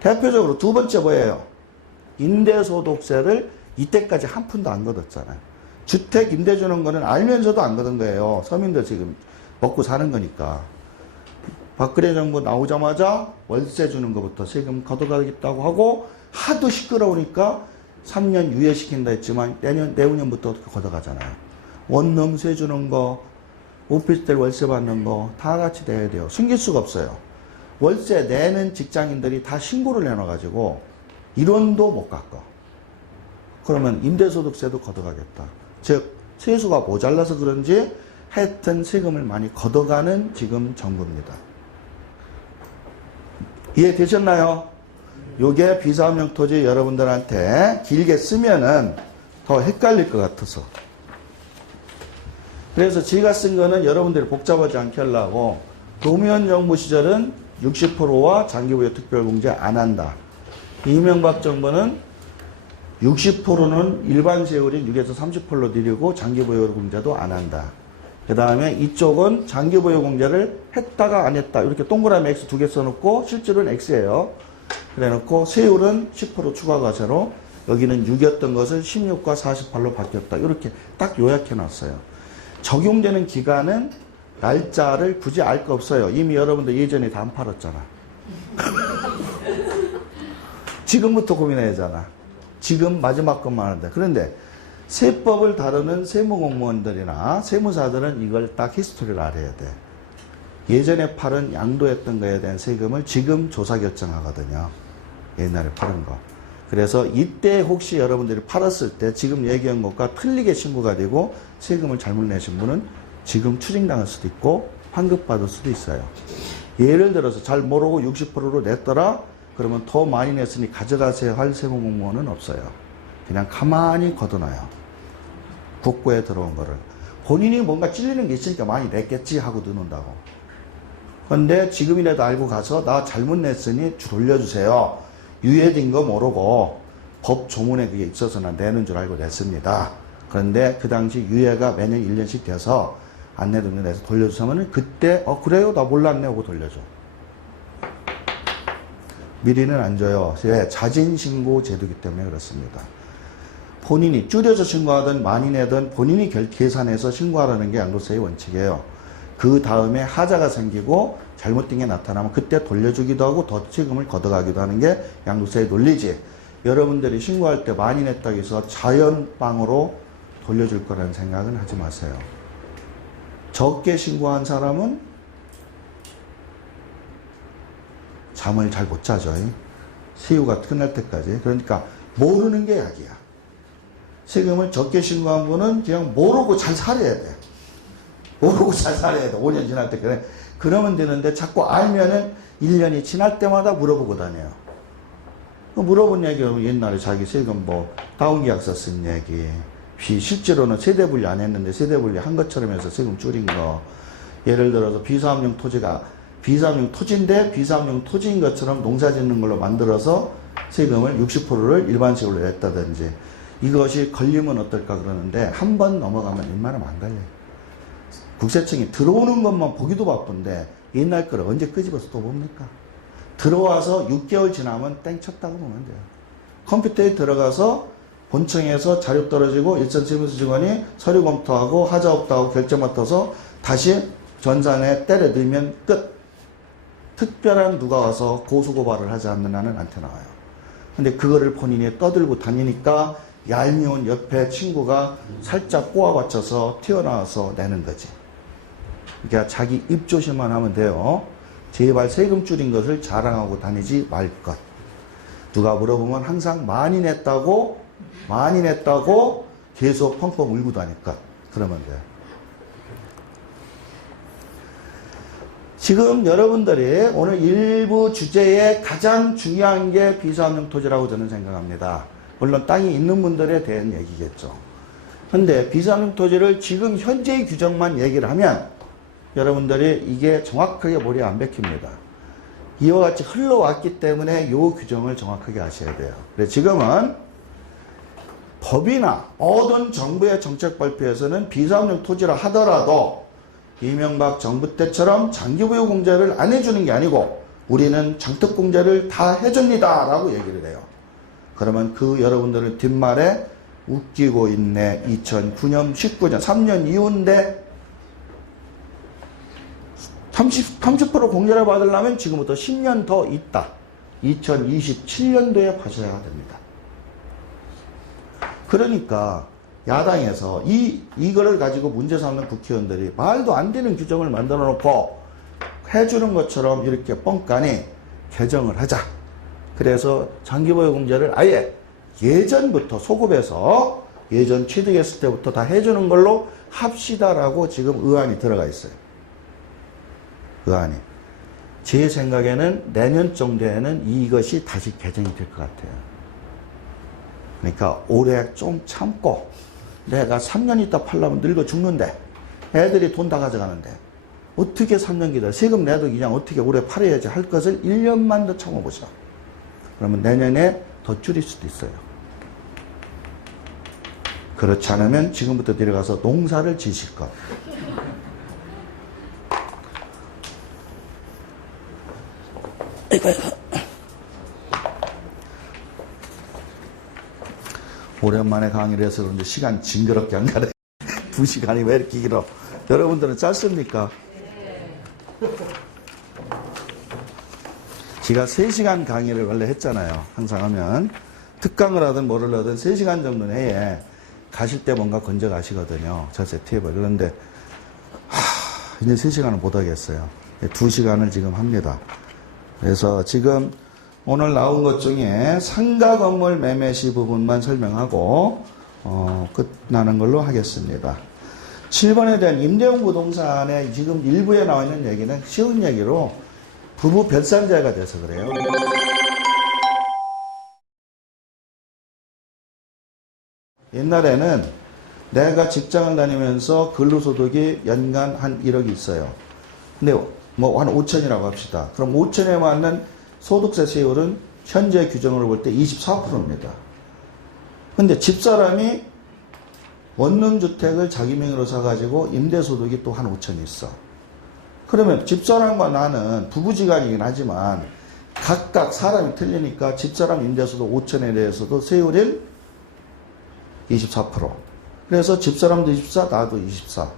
대표적으로 두 번째 뭐예요? 임대소득세를 이때까지 한 푼도 안 걷었잖아요. 주택 임대 주는 거는 알면서도 안 걷은 거예요. 서민들 지금 먹고 사는 거니까. 박근혜 정부 나오자마자 월세 주는 것부터 세금 걷어가겠다고 하고 하도 시끄러우니까 3년 유예시킨다 했지만 내후년부터 걷어가잖아요. 원룸세 주는 거, 오피스텔 월세 받는 거 다 같이 내야 돼요. 숨길 수가 없어요. 월세 내는 직장인들이 다 신고를 해놔가지고 1원도 못 깎아. 그러면 임대소득세도 걷어가겠다. 즉 세수가 모자라서 그런지 하여튼 세금을 많이 걷어가는 지금 정부입니다. 이해되셨나요? 요게 비사업용 토지 여러분들한테 길게 쓰면은 더 헷갈릴 것 같아서. 그래서 제가 쓴 거는 여러분들이 복잡하지 않게 하려고 노무현 정부 시절은 60%와 장기보유 특별공제 안 한다. 이명박 정부는 60%는 일반 세율인 6에서 30%로 드리고 장기보유 공제도 안 한다. 그 다음에 이쪽은 장기보유 공제를 했다가 안 했다. 이렇게 동그라미 X 2개 써놓고 실제로는 X예요. 그래 놓고 세율은 10% 추가 과세로 여기는 6이었던 것을 16과 48로 바뀌었다. 이렇게 딱 요약해 놨어요. 적용되는 기간은 날짜를 굳이 알 거 없어요. 이미 여러분들 예전에 다 안 팔았잖아. 지금부터 고민해야 되잖아. 지금 마지막 것만 하는데. 그런데 세법을 다루는 세무공무원들이나 세무사들은 이걸 딱 히스토리를 알아야 돼. 예전에 팔은 양도했던 거에 대한 세금을 지금 조사 결정하거든요. 옛날에 팔은 거. 그래서 이때 혹시 여러분들이 팔았을 때 지금 얘기한 것과 틀리게 신고가 되고 세금을 잘못 내신 분은 지금 추징당할 수도 있고 환급받을 수도 있어요. 예를 들어서 잘 모르고 60%로 냈더라? 그러면 더 많이 냈으니 가져가세요 할 세무공무원은 없어요. 그냥 가만히 걷어놔요. 국고에 들어온 거를. 본인이 뭔가 찔리는 게 있으니까 많이 냈겠지 하고 넣는다고. 근데 지금이라도 알고 가서 나 잘못 냈으니 돌려주세요. 유예된 거 모르고 법 조문에 그게 있어서 난 내는 줄 알고 냈습니다. 그런데 그 당시 유예가 매년 1년씩 돼서 안 내던 내서 돌려주세요 하면 그때 그래요? 나 몰랐네 하고 돌려줘. 미리는 안 줘요. 왜? 자진신고 제도이기 때문에 그렇습니다. 본인이 줄여서 신고하든 많이 내든 본인이 계산해서 신고하라는 게 양도세의 원칙이에요. 그 다음에 하자가 생기고 잘못된 게 나타나면 그때 돌려주기도 하고 더 세금을 걷어가기도 하는 게 양도세의 논리지. 여러분들이 신고할 때 많이 냈다고 해서 자연빵으로 돌려줄 거라는 생각은 하지 마세요. 적게 신고한 사람은 잠을 잘 못 자죠. 세유가 끝날 때까지. 그러니까 모르는 게 약이야. 세금을 적게 신고한 분은 그냥 모르고 잘 살아야 돼. 모르고 잘 살아야 돼. 5년 지날 때 그래. 그러면 되는데 자꾸 알면은 1년이 지날 때마다 물어보고 다녀요. 물어본 얘기가 옛날에 자기 세금 다운계약서 쓴 얘기. 실제로는 세대분리 안 했는데 세대분리 한 것처럼 해서 세금 줄인 거. 예를 들어서 비사업용 토지가 비사업용 토지인데 비사업용 토지인 것처럼 농사 짓는 걸로 만들어서 세금을 60%를 일반적으로 냈다든지. 이것이 걸리면 어떨까 그러는데 한 번 넘어가면 웬만하면 안 걸려요. 국세청이 들어오는 것만 보기도 바쁜데 옛날 거를 언제 끄집어서 또 봅니까? 들어와서 6개월 지나면 땡 쳤다고 보면 돼요. 컴퓨터에 들어가서 본청에서 자료 떨어지고 일선 세무서 직원이 서류 검토하고 하자 없다 하고 결정 맡아서 다시 전산에 때려 넣으면 끝. 특별한 누가 와서 고소고발을 하지 않는 한은 안 튀어나와요. 근데 그거를 본인이 떠들고 다니니까 얄미운 옆에 친구가 살짝 꼬아받쳐서 튀어나와서 내는 거지. 그러니까 자기 입 조심만 하면 돼요. 제발 세금 줄인 것을 자랑하고 다니지 말 것. 누가 물어보면 항상 많이 냈다고 계속 펑펑 울고 다닐 것. 그러면 돼요. 지금 여러분들이 오늘 일부 주제에 가장 중요한 게 비사업용 토지라고 저는 생각합니다. 물론 땅이 있는 분들에 대한 얘기겠죠. 근데 비사업용 토지를 지금 현재의 규정만 얘기를 하면 여러분들이 이게 정확하게 머리에 안 박힙니다. 이와 같이 흘러왔기 때문에 이 규정을 정확하게 아셔야 돼요. 그래서 지금은 법이나 모든 정부의 정책 발표에서는 비사업용 토지라 하더라도 이명박 정부 때처럼 장기부여 공제를 안 해주는 게 아니고 우리는 장특 공제를 다 해줍니다 라고 얘기를 해요. 그러면 그 여러분들을 뒷말에 웃기고 있네. 2009년, 19년, 3년 이후인데 30% 공제를 받으려면 지금부터 10년 더 있다. 2027년도에 하셔야 됩니다. 그러니까 야당에서 이거를 가지고 문제 삼는 국회의원들이 말도 안 되는 규정을 만들어 놓고 해주는 것처럼 이렇게 뻥까니 개정을 하자. 그래서 장기보유 공제를 아예 예전부터 소급해서 예전 취득했을 때부터 다 해주는 걸로 합시다라고 지금 의안이 들어가 있어요. 의안이. 제 생각에는 내년 정도에는 이것이 다시 개정이 될 것 같아요. 그러니까 올해 좀 참고 내가 3년 있다 팔려면 늙어 죽는데 애들이 돈 다 가져가는데 어떻게 3년 기다려 세금 내도 그냥 어떻게 올해 팔아야지 할 것을 1년만 더 참아보자. 그러면 내년에 더 줄일 수도 있어요. 그렇지 않으면 지금부터 내려가서 농사를 지실 것. 오랜만에 강의를 해서 그런데 시간 징그럽게 안 가네. 2시간이 왜 이렇게 길어? 여러분들은 짧습니까? 제가 3시간 강의를 원래 했잖아요. 항상 하면. 특강을 하든 뭐를 하든 3시간 정도는 해에 가실 때 뭔가 건져 가시거든요. 저 세트해버려. 그런데 이제 3시간은 못 하겠어요. 2시간을 지금 합니다. 그래서 지금 오늘 나온 것 중에 상가 건물 매매 시 부분만 설명하고 끝나는 걸로 하겠습니다. 7번에 대한 임대용 부동산의 지금 일부에 나와 있는 얘기는 쉬운 얘기로 부부 별산자가 돼서 그래요. 옛날에는 내가 직장을 다니면서 근로소득이 연간 한 1억이 있어요. 근데 뭐 한 5천이라고 합시다. 그럼 5천에 맞는 소득세 세율은 현재 규정으로 볼 때 24%입니다. 근데 집사람이 원룸주택을 자기 명의로 사가지고 임대소득이 또 한 5천이 있어. 그러면 집사람과 나는 부부지간이긴 하지만 각각 사람이 틀리니까 집사람 임대소득 5천에 대해서도 세율은 24%. 그래서 집사람도 24, 나도 24.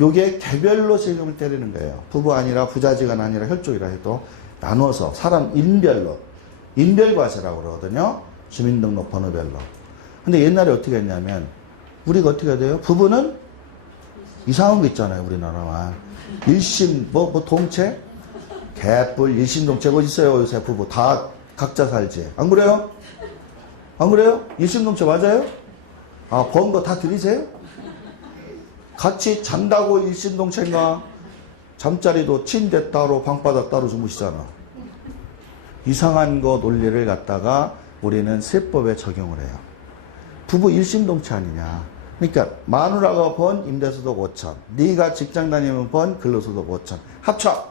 요게 개별로 세금을 때리는 거예요. 부부 아니라 부자지간 아니라 혈족이라 해도 나눠서 사람 인별로 인별과세라고 그러거든요. 주민등록 번호별로. 근데 옛날에 어떻게 했냐면 우리가 어떻게 해야 돼요? 부부는 이상한 거 있잖아요. 우리나라만. 일심 뭐 동체? 개뿔 일심동체 어디 있어요? 요새 부부 다 각자 살지. 안 그래요? 안 그래요? 일심동체 맞아요? 아, 번 거 다 들이세요? 같이 잔다고 일심동체인가? 잠자리도 침대 따로 방바닥 따로 주무시잖아. 이상한 거 논리를 갖다가 우리는 세법에 적용을 해요. 부부 일심동체 아니냐. 그러니까 마누라가 번 임대소득 5천, 네가 직장 다니면 번 근로소득 5천 합쳐.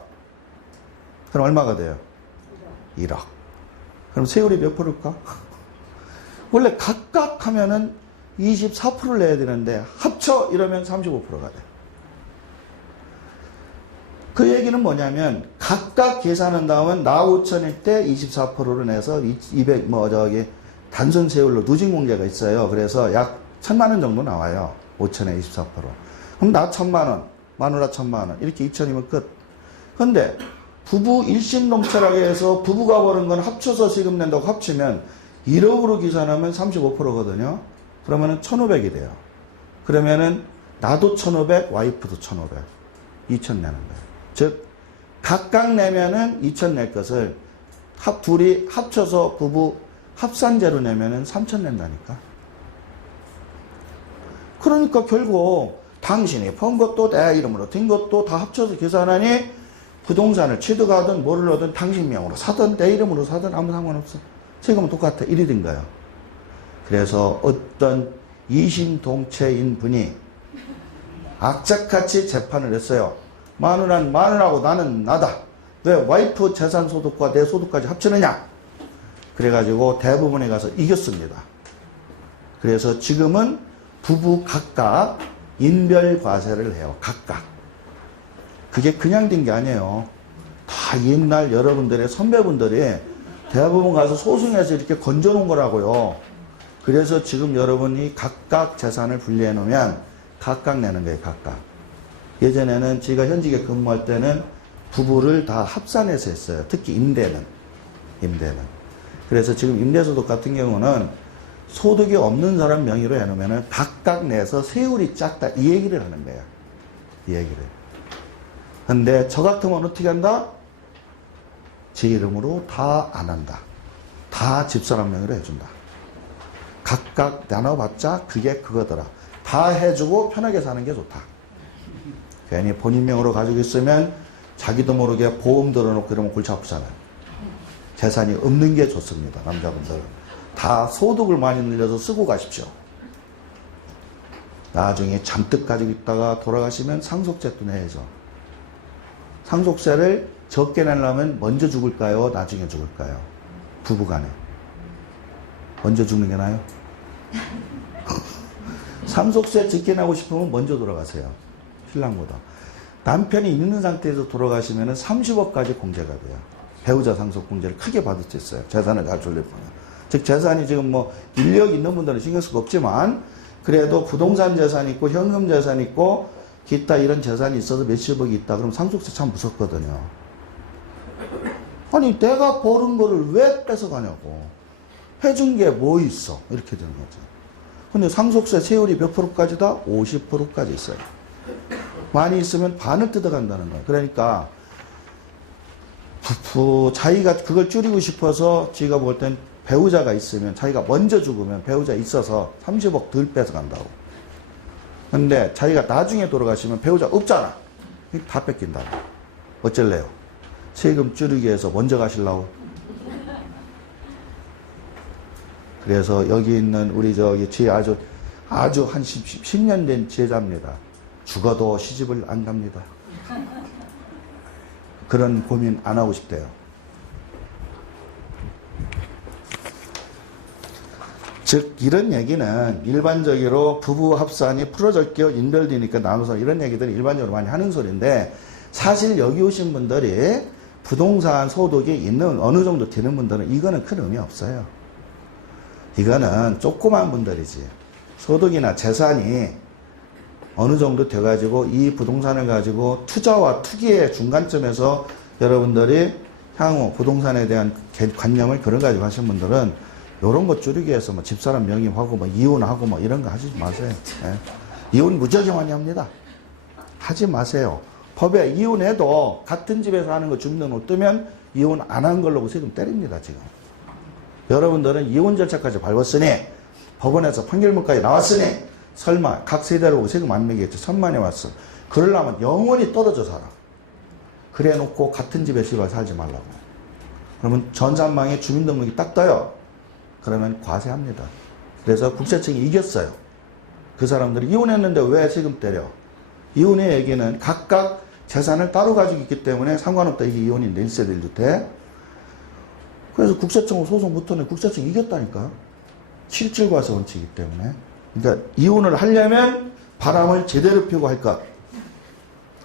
그럼 얼마가 돼요? 1억. 그럼 세율이 몇 프로일까? 원래 각각 하면은 24%를 내야 되는데 합쳐 이러면 35%가 돼. 그 얘기는 뭐냐면 각각 계산한 다음은 나 5천일 때 24%를 내서 200 단순 세율로 누진공제가 있어요. 그래서 약 1,000만 원 정도 나와요. 5천에 24%. 그럼 나 1,000만 원, 마누라 1,000만 원 이렇게 2천이면 끝. 근데 부부 일심동체라고 해서 부부가 버는 건 합쳐서 세금 낸다고 합치면 1억으로 계산하면 35%거든요. 그러면은 1,500이 돼요. 그러면은 나도 1,500, 와이프도 1,500. 2,000 내는 거예요. 즉 각각 내면은 2,000 낼 것을 둘이 합쳐서 부부 합산제로 내면은 3,000 낸다니까. 그러니까 결국 당신이 번 것도 내 이름으로 든 것도 다 합쳐서 계산하니 부동산을 취득하든 뭐를 하든 당신 명으로 사든 내 이름으로 사든 아무 상관없어. 세금은 똑같아. 이리 된 거야. 그래서 어떤 이심동체인 분이 악착같이 재판을 했어요. 마누라는 마누라고 나는 나다. 왜 와이프 재산 소득과 내 소득까지 합치느냐? 그래가지고 대법원에 가서 이겼습니다. 그래서 지금은 부부 각각 인별과세를 해요. 각각. 그게 그냥 된 게 아니에요. 다 옛날 여러분들의 선배분들이 대법원 가서 소송해서 이렇게 건져놓은 거라고요. 그래서 지금 여러분이 각각 재산을 분리해 놓으면 각각 내는 거예요. 각각. 예전에는 제가 현직에 근무할 때는 부부를 다 합산해서 했어요. 특히 임대는. 그래서 지금 임대소득 같은 경우는 소득이 없는 사람 명의로 해놓으면 각각 내서 세율이 작다. 이 얘기를 하는 거예요. 이 얘기를. 근데 저 같으면 어떻게 한다? 제 이름으로 다 안 한다. 다 집사람 명의로 해준다. 각각 나눠봤자 그게 그거더라. 다 해주고 편하게 사는 게 좋다. 괜히 본인 명으로 가지고 있으면 자기도 모르게 보험 들어놓고 이러면 골치 아프잖아요. 재산이 없는 게 좋습니다. 남자분들은. 다 소득을 많이 늘려서 쓰고 가십시오. 나중에 잔뜩 가지고 있다가 돌아가시면 상속세 또 내야죠. 상속세를 적게 내려면 먼저 죽을까요? 나중에 죽을까요? 부부간에. 먼저 죽는 게 나아요? 상속세 적게 내고 싶으면 먼저 돌아가세요. 신랑보다. 남편이 있는 상태에서 돌아가시면 30억까지 공제가 돼요. 배우자 상속 공제를 크게 받을 수 있어요. 재산을 잘 돌릴 거면. 즉 재산이 지금 뭐 인력 있는 분들은 신경 쓸 거 없지만 그래도 부동산 재산이 있고 현금 재산이 있고 기타 이런 재산이 있어서 몇십억이 있다. 그럼 상속세 참 무섭거든요. 아니 내가 버는 거를 왜 뺏어가냐고. 해준 게 뭐 있어. 이렇게 되는 거죠. 근데 상속세 세율이 몇 프로까지다? 50%까지 있어요. 많이 있으면 반을 뜯어간다는 거예요. 그러니까 자기가 그걸 줄이고 싶어서 지가 볼 땐 배우자가 있으면 자기가 먼저 죽으면 배우자 있어서 30억 덜 뺏어간다고. 근데 자기가 나중에 돌아가시면 배우자 없잖아. 다 뺏긴다고. 어쩔래요? 세금 줄이기 위해서 먼저 가시려고. 그래서 여기 있는 우리 저기 제 아주 아주 한 10년 된 제자입니다. 죽어도 시집을 안 갑니다. 그런 고민 안 하고 싶대요. 즉 이런 얘기는 일반적으로 부부 합산이 풀어졌겨 인별되니까 나눠서 이런 얘기들이 일반적으로 많이 하는 소리인데, 사실 여기 오신 분들이 부동산 소득이 있는 어느 정도 되는 분들은 이거는 큰 의미 없어요. 이거는 조그만 분들이지, 소득이나 재산이 어느 정도 돼가지고 이 부동산을 가지고 투자와 투기의 중간점에서 여러분들이 향후 부동산에 대한 관념을 그런 가지고 하신 분들은 이런 거 줄이기 위해서 뭐 집사람 명의하고 뭐 이혼하고 뭐 이런 거 하지 마세요. 예. 이혼 무지하게 많이 합니다. 하지 마세요. 법에 이혼해도 같은 집에서 하는 거 주민등록 뜨면 이혼 안 한 걸로 세금 때립니다, 지금. 여러분들은 이혼 절차까지 밟았으니, 법원에서 판결문까지 나왔으니, 설마 각 세대로 세금 안 내겠지. 천만에 왔어. 그러려면 영원히 떨어져 살아. 그래 놓고 같은 집에 집에 살지 말라고. 그러면 전산망에 주민등록이 딱 떠요. 그러면 과세합니다. 그래서 국세청이 이겼어요. 그 사람들이 이혼했는데 왜 세금 때려? 이혼의 얘기는 각각 재산을 따로 가지고 있기 때문에 상관없다. 이게 이혼인데 1세대 1주택. 그래서 국세청으로 소송 붙었는데 국세청이 이겼다니까. 실질과세 원칙이기 때문에. 그러니까 이혼을 하려면 바람을 제대로 피우고 할 것.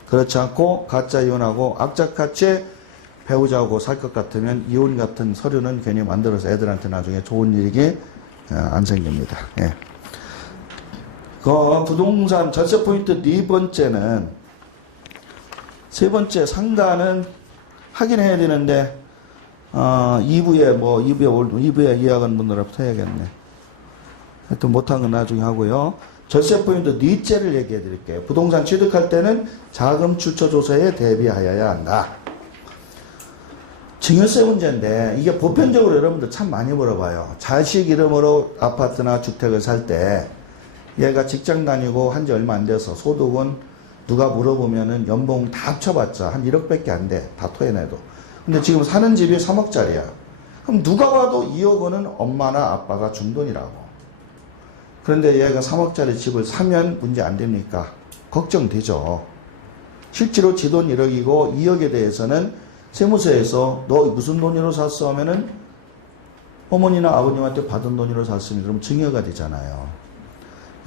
그렇지 않고 가짜 이혼하고 악착같이 배우자하고 살 것 같으면 이혼 같은 서류는 괜히 만들어서 애들한테 나중에 좋은 일이 안 생깁니다. 예. 그 부동산 절세 포인트 네 번째는, 세 번째 상가는 하긴 해야 되는데 2부에 이해하는 분들부터 해야겠네. 하여튼 못한 건 나중에 하고요. 절세 포인트 넷째를 얘기해 드릴게요. 부동산 취득할 때는 자금 출처 조사에 대비하여야 한다. 증여세 문제인데 이게 보편적으로 여러분들 참 많이 물어봐요. 자식 이름으로 아파트나 주택을 살 때 얘가 직장 다니고 한 지 얼마 안 돼서 소득은 누가 물어보면은 연봉 다 합쳐봤자 한 1억밖에 안 돼. 다 토해내도. 근데 지금 사는 집이 3억짜리야. 그럼 누가 봐도 2억 원은 엄마나 아빠가 준 돈이라고. 그런데 얘가 3억짜리 집을 사면 문제 안 됩니까? 걱정되죠. 실제로 지 돈 1억이고 2억에 대해서는 세무서에서 너 무슨 돈으로 샀어 하면은 어머니나 아버님한테 받은 돈으로 샀으니 그럼 증여가 되잖아요.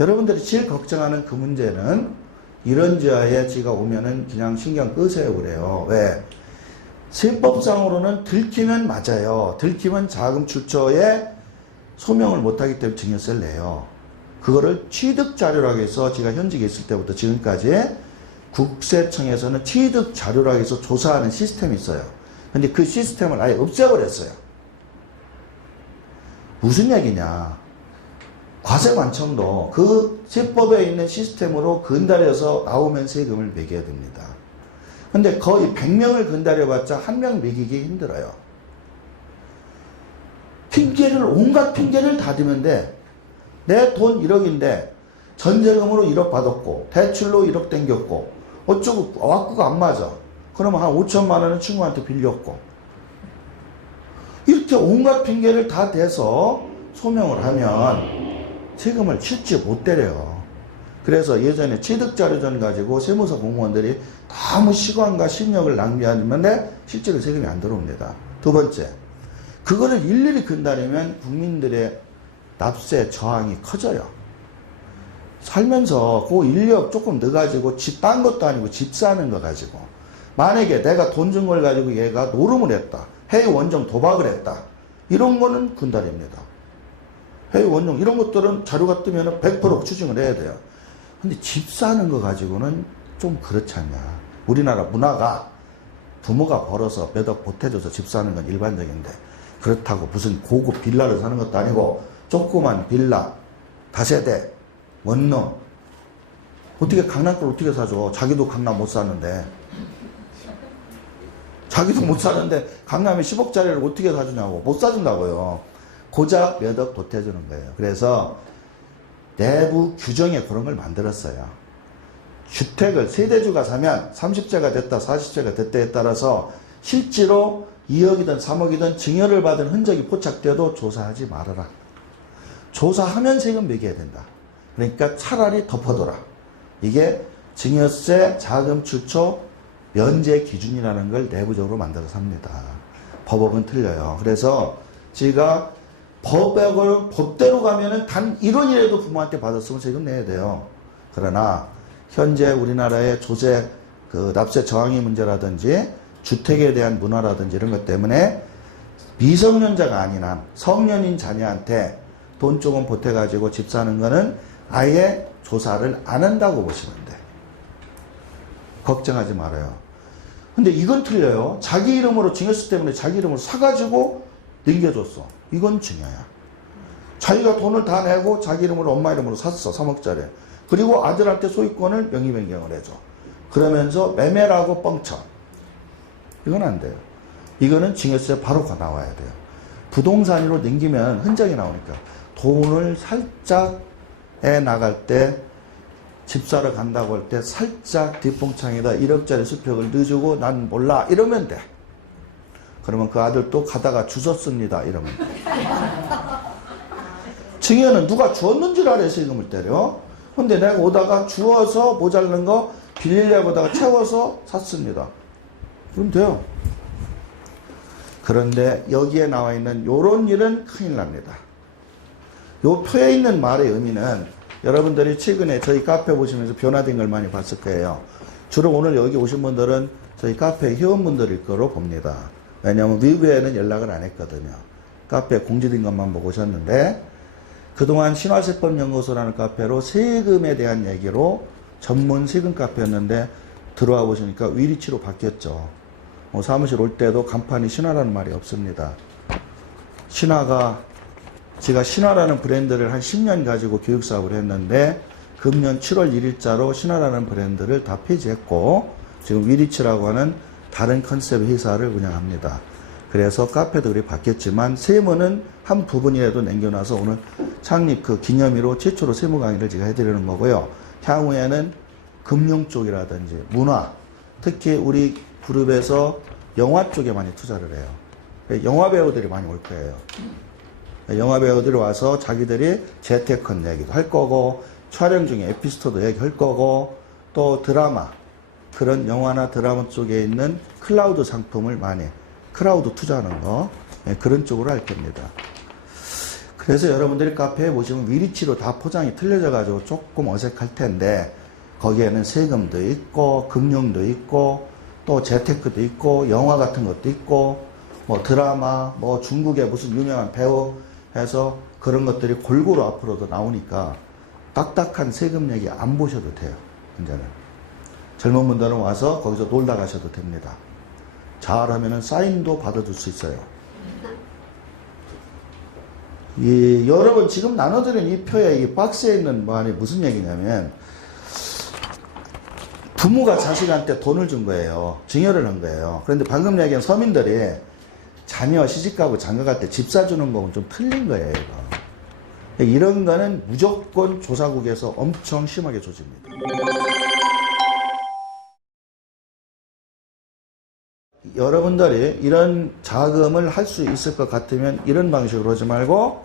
여러분들이 제일 걱정하는 그 문제는 이런 지하에 지가 오면은 그냥 신경 끄세요 그래요. 왜? 세법상으로는 들키면 맞아요. 들키면 자금 출처에 소명을 못하기 때문에 증여세를 내요. 그거를 취득자료라고 해서 제가 현직에 있을 때부터 지금까지 국세청에서는 취득자료라고 해서 조사하는 시스템이 있어요. 근데 그 시스템을 아예 없애버렸어요. 무슨 얘기냐. 과세관청도 그 세법에 있는 시스템으로 건달해서 나오면 세금을 매겨야 됩니다. 근데 거의 100명을 건달해봤자 한 명 매기기 힘들어요. 온갖 핑계를 다 대면 돼. 내 돈 1억인데 전세금으로 1억 받았고 대출로 1억 땡겼고 어쩌고 와꾸가 안 맞아. 그러면 한 5천만 원은 친구한테 빌렸고. 이렇게 온갖 핑계를 다 대서 소명을 하면 세금을 실제 못 때려요. 그래서 예전에 취득자료전 가지고 세무서 공무원들이 너무 시간과 심력을 낭비하는데 실제로 세금이 안 들어옵니다. 두 번째, 그거를 일일이 건다려면 국민들의 납세 저항이 커져요. 살면서 그 인력 조금 넣어가지고 집 딴 것도 아니고 집 사는 거 가지고 만약에 내가 돈 준 걸 가지고 얘가 노름을 했다. 해외 원정 도박을 했다. 이런 거는 군달입니다. 해외 원정 이런 것들은 자료가 뜨면 100% 추징을 해야 돼요. 근데 집 사는 거 가지고는 좀 그렇지 않냐. 우리나라 문화가 부모가 벌어서 몇 억 보태줘서 집 사는 건 일반적인데 그렇다고 무슨 고급 빌라를 사는 것도 아니고 조그만 빌라, 다세대, 원룸. 어떻게 강남 걸 어떻게 사줘? 자기도 강남 못 사는데. 자기도 못 사는데 강남에 10억짜리를 어떻게 사주냐고. 못 사준다고요. 고작 몇 억 보태주는 거예요. 그래서 내부 규정에 그런 걸 만들었어요. 주택을 세대주가 사면 30세가 됐다 40세가 됐다에 따라서 실제로 2억이든 3억이든 증여를 받은 흔적이 포착되어도 조사하지 말아라. 조사하면 세금 매겨야 된다. 그러니까 차라리 덮어둬라. 이게 증여세 자금 출처 면제 기준이라는 걸 내부적으로 만들어서 합니다. 법은 틀려요. 그래서 제가 법대로 가면은 단 1원이라도 부모한테 받았으면 세금 내야 돼요. 그러나 현재 우리나라의 조세 납세 저항의 문제라든지 주택에 대한 문화라든지 이런 것 때문에 미성년자가 아닌 한 성년인 자녀한테 돈 조금 보태가지고 집 사는 거는 아예 조사를 안 한다고 보시면 돼. 걱정하지 말아요. 근데 이건 틀려요. 자기 이름으로 증여세 때문에 자기 이름으로 사가지고 넘겨줬어. 이건 증여야. 자기가 돈을 다 내고 자기 이름으로 엄마 이름으로 샀어. 3억짜리. 그리고 아들한테 소유권을 명의 변경을 해줘. 그러면서 매매라고 뻥쳐. 이건 안 돼요. 이거는 증여세 바로 나와야 돼요. 부동산으로 넘기면 흔적이 나오니까 돈을 살짝 나갈 때 집 사러 간다고 할 때 살짝 뒷봉창에다 1억짜리 수표를 넣어주고 난 몰라 이러면 돼. 그러면 그 아들도 가다가 주웠습니다 이러면 돼. 증여는 누가 주었는지를 알아야 세금을 때려. 근데 내가 오다가 주워서 모자른 거 빌리려고 하다가 채워서 샀습니다. 그럼 돼요. 그런데 여기에 나와 있는 요런 일은 큰일 납니다. 요 표에 있는 말의 의미는 여러분들이 최근에 저희 카페 보시면서 변화된 걸 많이 봤을 거예요. 주로 오늘 여기 오신 분들은 저희 카페 회원분들일 거로 봅니다. 왜냐하면 외부에는 연락을 안 했거든요. 카페 공지된 것만 보고 오셨는데 그동안 신화세법연구소라는 카페로 세금에 대한 얘기로 전문 세금 카페였는데 들어와 보시니까 위리치로 바뀌었죠. 사무실 올 때도 간판이 신화라는 말이 없습니다. 제가 신화라는 브랜드를 한 10년 가지고 교육사업을 했는데 금년 7월 1일자로 신화라는 브랜드를 다 폐지했고 지금 위리치라고 하는 다른 컨셉의 회사를 운영합니다. 그래서 카페들이 바뀌었지만 세무는 한 부분이라도 남겨놔서 오늘 창립 기념일로 최초로 세무 강의를 제가 해드리는 거고요. 향후에는 금융 쪽이라든지 문화, 특히 우리 그룹에서 영화 쪽에 많이 투자를 해요. 영화 배우들이 많이 올 거예요. 영화 배우들이 와서 자기들이 재테크 얘기도 할 거고 촬영 중에 에피소드 얘기할 거고 또 드라마 그런 영화나 드라마 쪽에 있는 클라우드 상품을 많이 클라우드 투자하는 거 그런 쪽으로 할 겁니다. 그래서 여러분들이 카페에 보시면 위리치로 다 포장이 틀려져 가지고 조금 어색할 텐데 거기에는 세금도 있고 금융도 있고 또 재테크도 있고 영화 같은 것도 있고 뭐 드라마 뭐 중국의 무슨 유명한 배우 해서 그런 것들이 골고루 앞으로도 나오니까 딱딱한 세금 얘기 안 보셔도 돼요. 이제는 젊은 분들은 와서 거기서 놀다 가셔도 됩니다. 잘하면은 사인도 받아줄 수 있어요. 여러분 지금 나눠드린 이 표에 이 박스에 있는 말이 무슨 얘기냐면 부모가 자식한테 돈을 준 거예요. 증여를 한 거예요. 그런데 방금 얘기한 서민들이 자녀 시집가고 장가갈 때 집 사주는 거는 좀 틀린 거예요. 이거. 이런 거는 무조건 조사국에서 엄청 심하게 조집니다. 여러분들이 이런 자금을 할 수 있을 것 같으면 이런 방식으로 하지 말고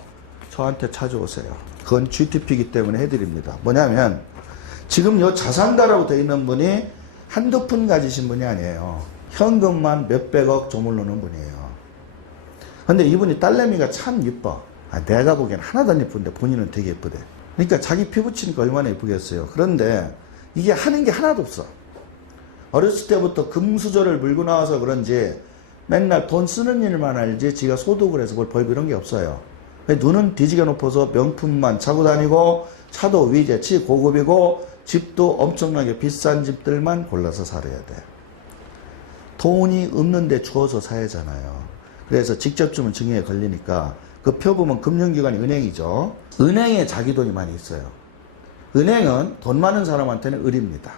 저한테 찾아오세요. 그건 GTP이기 때문에 해드립니다. 뭐냐면 지금 요 자산가라고 되어 있는 분이 한두 푼 가지신 분이 아니에요. 현금만 몇백억 조물르는 분이에요. 근데 이분이 딸내미가 참 이뻐. 내가 보기엔 하나도 안 예쁜데 본인은 되게 예쁘대. 그러니까 자기 피부 치니까 얼마나 예쁘겠어요. 그런데 이게 하는 게 하나도 없어. 어렸을 때부터 금수저를 물고 나와서 그런지 맨날 돈 쓰는 일만 알지 지가 소득을 해서 뭘 벌고 이런 게 없어요. 눈은 뒤지게 높아서 명품만 차고 다니고 차도 위제치 고급이고 집도 엄청나게 비싼 집들만 골라서 살아야 돼. 돈이 없는데 주어서 사야잖아요. 그래서 직접 주면 증여에 걸리니까 그 표 보면 금융기관이 은행이죠. 은행에 자기 돈이 많이 있어요. 은행은 돈 많은 사람한테는 을입니다.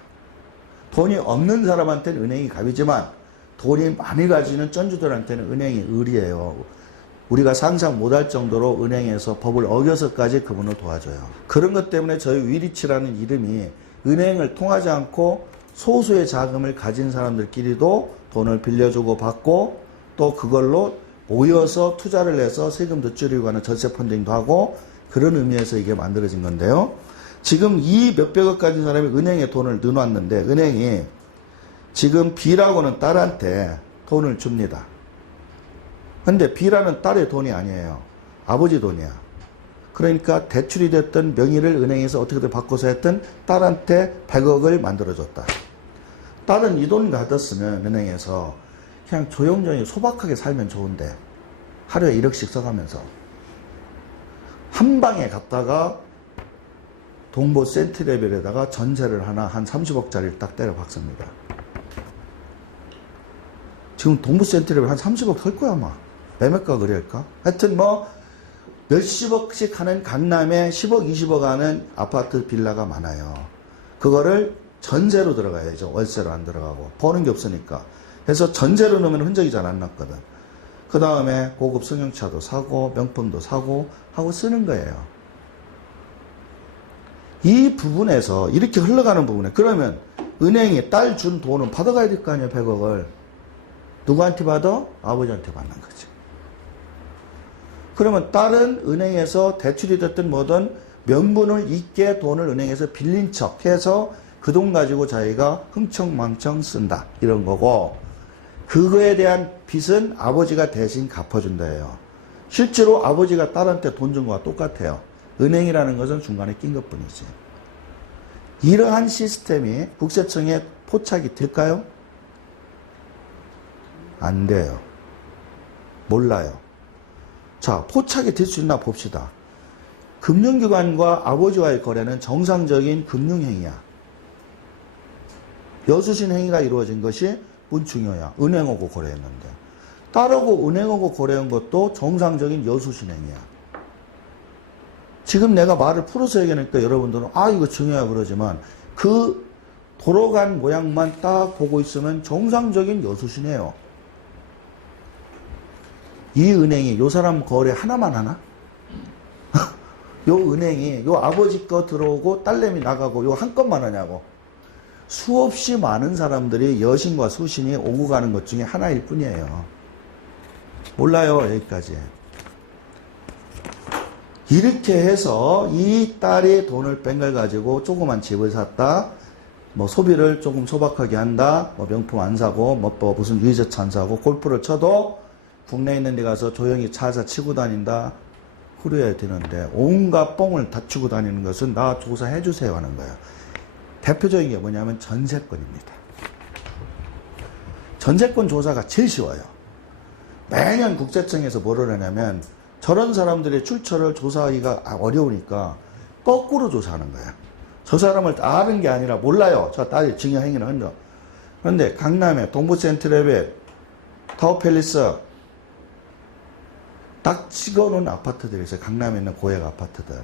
돈이 없는 사람한테는 은행이 갑이지만 돈이 많이 가지는 쩐주들한테는 은행이 을이에요. 우리가 상상 못할 정도로 은행에서 법을 어겨서까지 그분을 도와줘요. 그런 것 때문에 저희 위리치라는 이름이 은행을 통하지 않고 소수의 자금을 가진 사람들끼리도 돈을 빌려주고 받고 또 그걸로 모여서 투자를 해서 세금도 줄이고 하는 절세 펀딩도 하고 그런 의미에서 이게 만들어진 건데요. 지금 이 몇백억 가진 사람이 은행에 돈을 넣어놨는데 은행이 지금 B라고는 딸한테 돈을 줍니다. 근데 B라는 딸의 돈이 아니에요. 아버지 돈이야. 그러니까 대출이 됐던 명의를 은행에서 어떻게든 바꿔서 했던 딸한테 100억을 만들어줬다. 딸은 이 돈 가졌으면 은행에서 그냥 조용조용히 소박하게 살면 좋은데 하루에 1억씩 써가면서 한 방에 갔다가 동부 센트레벨에다가 전세를 하나 한 30억짜리를 딱 때려 박습니다. 지금 동부 센트레벨 한 30억 설 거야 아마. 매매가 그럴까? 하여튼 뭐 몇십억씩 하는 강남에 10억 20억 하는 아파트 빌라가 많아요. 그거를 전세로 들어가야죠. 월세로 안 들어가고 버는 게 없으니까. 그래서 전세로 넣으면 흔적이 잘 안 났거든. 그 다음에 고급 승용차도 사고 명품도 사고 하고 쓰는 거예요. 이 부분에서 이렇게 흘러가는 부분에 그러면 은행이 딸 준 돈은 받아가야 될 거 아니에요. 100억을. 누구한테 받아? 아버지한테 받는 거지. 그러면 딸은 은행에서 대출이 됐든 뭐든 명분을 있게 돈을 은행에서 빌린 척 해서 그 돈 가지고 자기가 흥청망청 쓴다. 이런 거고 그거에 대한 빚은 아버지가 대신 갚아준다예요. 실제로 아버지가 딸한테 돈 준 거와 똑같아요. 은행이라는 것은 중간에 낀 것뿐이지. 이러한 시스템이 국세청에 포착이 될까요? 안 돼요. 몰라요. 자, 포착이 될 수 있나 봅시다. 금융기관과 아버지와의 거래는 정상적인 금융행위야. 여수신 행위가 이루어진 것이 문중요야. 은행하고 거래했는데. 딸하고 은행하고 거래한 것도 정상적인 여수신 행위야. 지금 내가 말을 풀어서 얘기하니까 여러분들은 아 이거 중요해 그러지만 그 돌아간 모양만 딱 보고 있으면 정상적인 여수신이에요. 이 은행이 요 사람 거래 하나만 하나? 요 은행이 요 아버지 거 들어오고 딸내미 나가고 요 한 건만 하냐고. 수없이 많은 사람들이 여신과 수신이 오고 가는 것 중에 하나일 뿐이에요. 몰라요 여기까지. 이렇게 해서 이 딸이 돈을 뺀 걸 가지고 조그만 집을 샀다. 뭐 소비를 조금 소박하게 한다. 뭐 명품 안 사고 뭐 무슨 유의자차 안 사고 골프를 쳐도 국내에 있는 데 가서 조용히 차사 치고 다닌다. 그래야 되는데 온갖 뽕을 다 치고 다니는 것은 나 조사해 주세요 하는 거예요. 대표적인 게 뭐냐면 전세권입니다. 전세권 조사가 제일 쉬워요. 매년 국세청에서 뭐를 하냐면 저런 사람들의 출처를 조사하기가 어려우니까 거꾸로 조사하는 거야. 저 사람을 아는 게 아니라 몰라요. 저 딸이 증여 행위를 한다. 그런데 강남에 동부 센트레벨, 타워팰리스 딱 찍어놓은 아파트들이 있어요. 강남에 있는 고액 아파트들.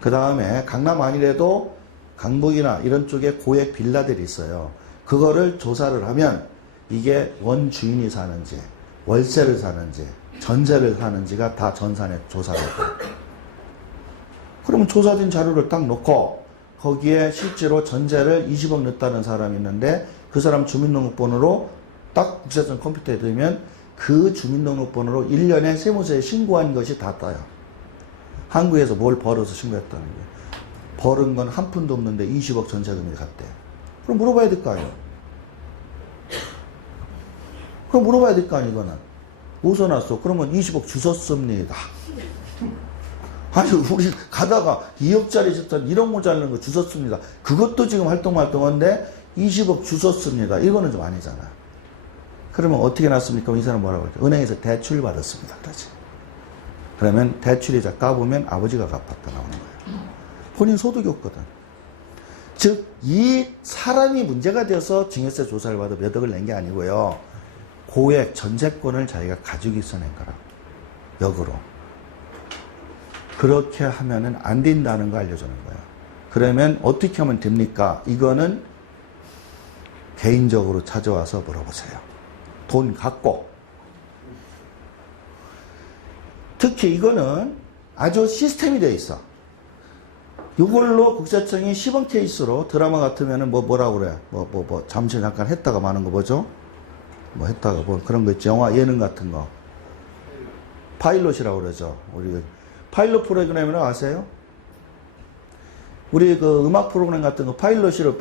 그 다음에 강남 아니래도 강북이나 이런 쪽에 고액 빌라들이 있어요. 그거를 조사를 하면 이게 원주인이 사는지 월세를 사는지 전세를 사는지가 다 전산에 조사가 돼요. 그러면 조사된 자료를 딱 놓고 거기에 실제로 전세를 20억 넣었다는 사람이 있는데 그 사람 주민등록번호로 딱 국세청 컴퓨터에 넣으면 그 주민등록번호로 1년에 세무서에 신고한 것이 다 떠요. 한국에서 뭘 벌어서 신고했다는 게. 벌은 건 한 푼도 없는데 20억 전세금이 갔대. 그럼 물어봐야 될 거 아니에요. 그럼 물어봐야 될 거 아니에요, 이거는. 어디서 났어? 그러면 20억 주웠습니다. 아니, 우리 가다가 2억짜리 줬던 1억 모자라는 거 주웠습니다. 그것도 지금 활동한데 20억 주웠습니다. 이거는 좀 아니잖아. 그러면 어떻게 났습니까? 이 사람 뭐라고 그러죠? 은행에서 대출 받았습니다. 그러지. 그러면 대출이자 까보면 아버지가 갚았다 나오는 거예요. 본인 소득이 없거든. 즉, 이 사람이 문제가 되어서 증여세 조사를 받아 몇 억을 낸 게 아니고요. 고액 전세권을 자기가 가지고 있어 낸 거라. 역으로. 그렇게 하면은 안 된다는 거 알려주는 거예요. 그러면 어떻게 하면 됩니까? 이거는 개인적으로 찾아와서 물어보세요. 돈 갖고. 특히 이거는 아주 시스템이 되어 있어. 이걸로 국세청이 시범 케이스로 드라마 같으면은 뭐라고 그래? 잠시 잠깐 했다가 마는 거 뭐죠? 뭐 했다가 뭐 그런 거 있지. 영화 예능 같은 거. 파일럿이라고 그러죠. 우리 파일럿 프로그램이라고 아세요? 우리 그 음악 프로그램 같은 거 파일럿으로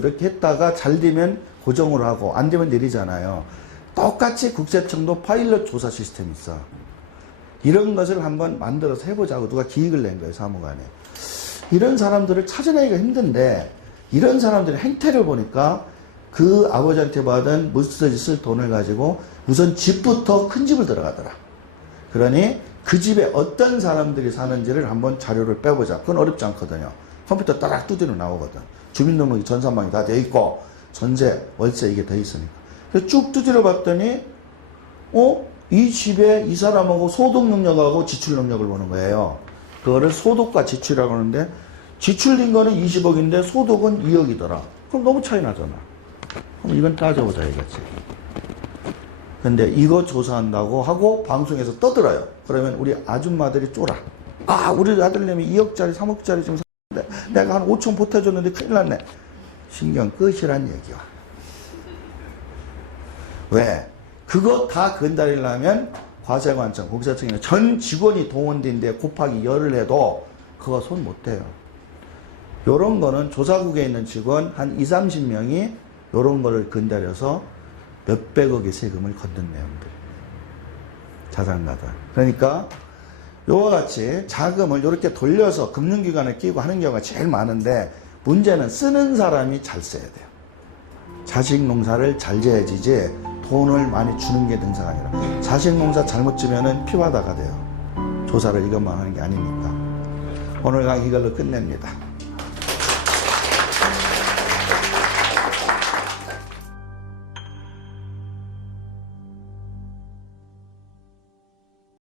몇 개 했다가 잘 되면 고정으로 하고 안 되면 내리잖아요. 똑같이 국세청도 파일럿 조사 시스템이 있어. 이런 것을 한번 만들어서 해보자고 누가 기획을 낸 거예요, 사무관에. 이런 사람들을 찾아내기가 힘든데 이런 사람들의 행태를 보니까 그 아버지한테 받은 머스터지 쓸 돈을 가지고 우선 집부터 큰 집을 들어가더라. 그러니 그 집에 어떤 사람들이 사는지를 한번 자료를 빼보자. 그건 어렵지 않거든요. 컴퓨터 따락 두드려 나오거든. 주민등록이 전산망이 다 돼 있고 전세, 월세 이게 돼 있으니까. 그래서 쭉 두드려 봤더니 이 집에 이 사람하고 소득 능력하고 지출 능력을 보는 거예요. 그거를 소득과 지출이라고 하는데 지출된 거는 20억인데 소득은 2억이더라. 그럼 너무 차이 나잖아. 그럼 이건 따져보자 이거지. 근데 이거 조사한다고 하고 방송에서 떠들어요. 그러면 우리 아줌마들이 쫄아. 아, 우리 아들님이 2억짜리, 3억짜리 지금 샀는데 내가 한 5천 보태줬는데 큰일 났네. 신경 끄시란 얘기야. 왜? 그거 다 건드리려면 과세관청, 국세청이나 전 직원이 동원된데 곱하기 열을 해도 그거 손 못 대요. 요런 거는 조사국에 있는 직원 한 20, 30명이 요런 거를 건드려서 몇백억의 세금을 걷는 내용들. 자산가다. 그러니까 요와 같이 자금을 이렇게 돌려서 금융기관에 끼고 하는 경우가 제일 많은데 문제는 쓰는 사람이 잘 써야 돼요. 자식 농사를 잘 지어야지 돈을 많이 주는 게 능사가 아니라 자식 농사 잘못 지면은 피바다가 돼요. 조사를 이것만 하는 게 아니니까. 오늘 강의 이걸로 끝냅니다.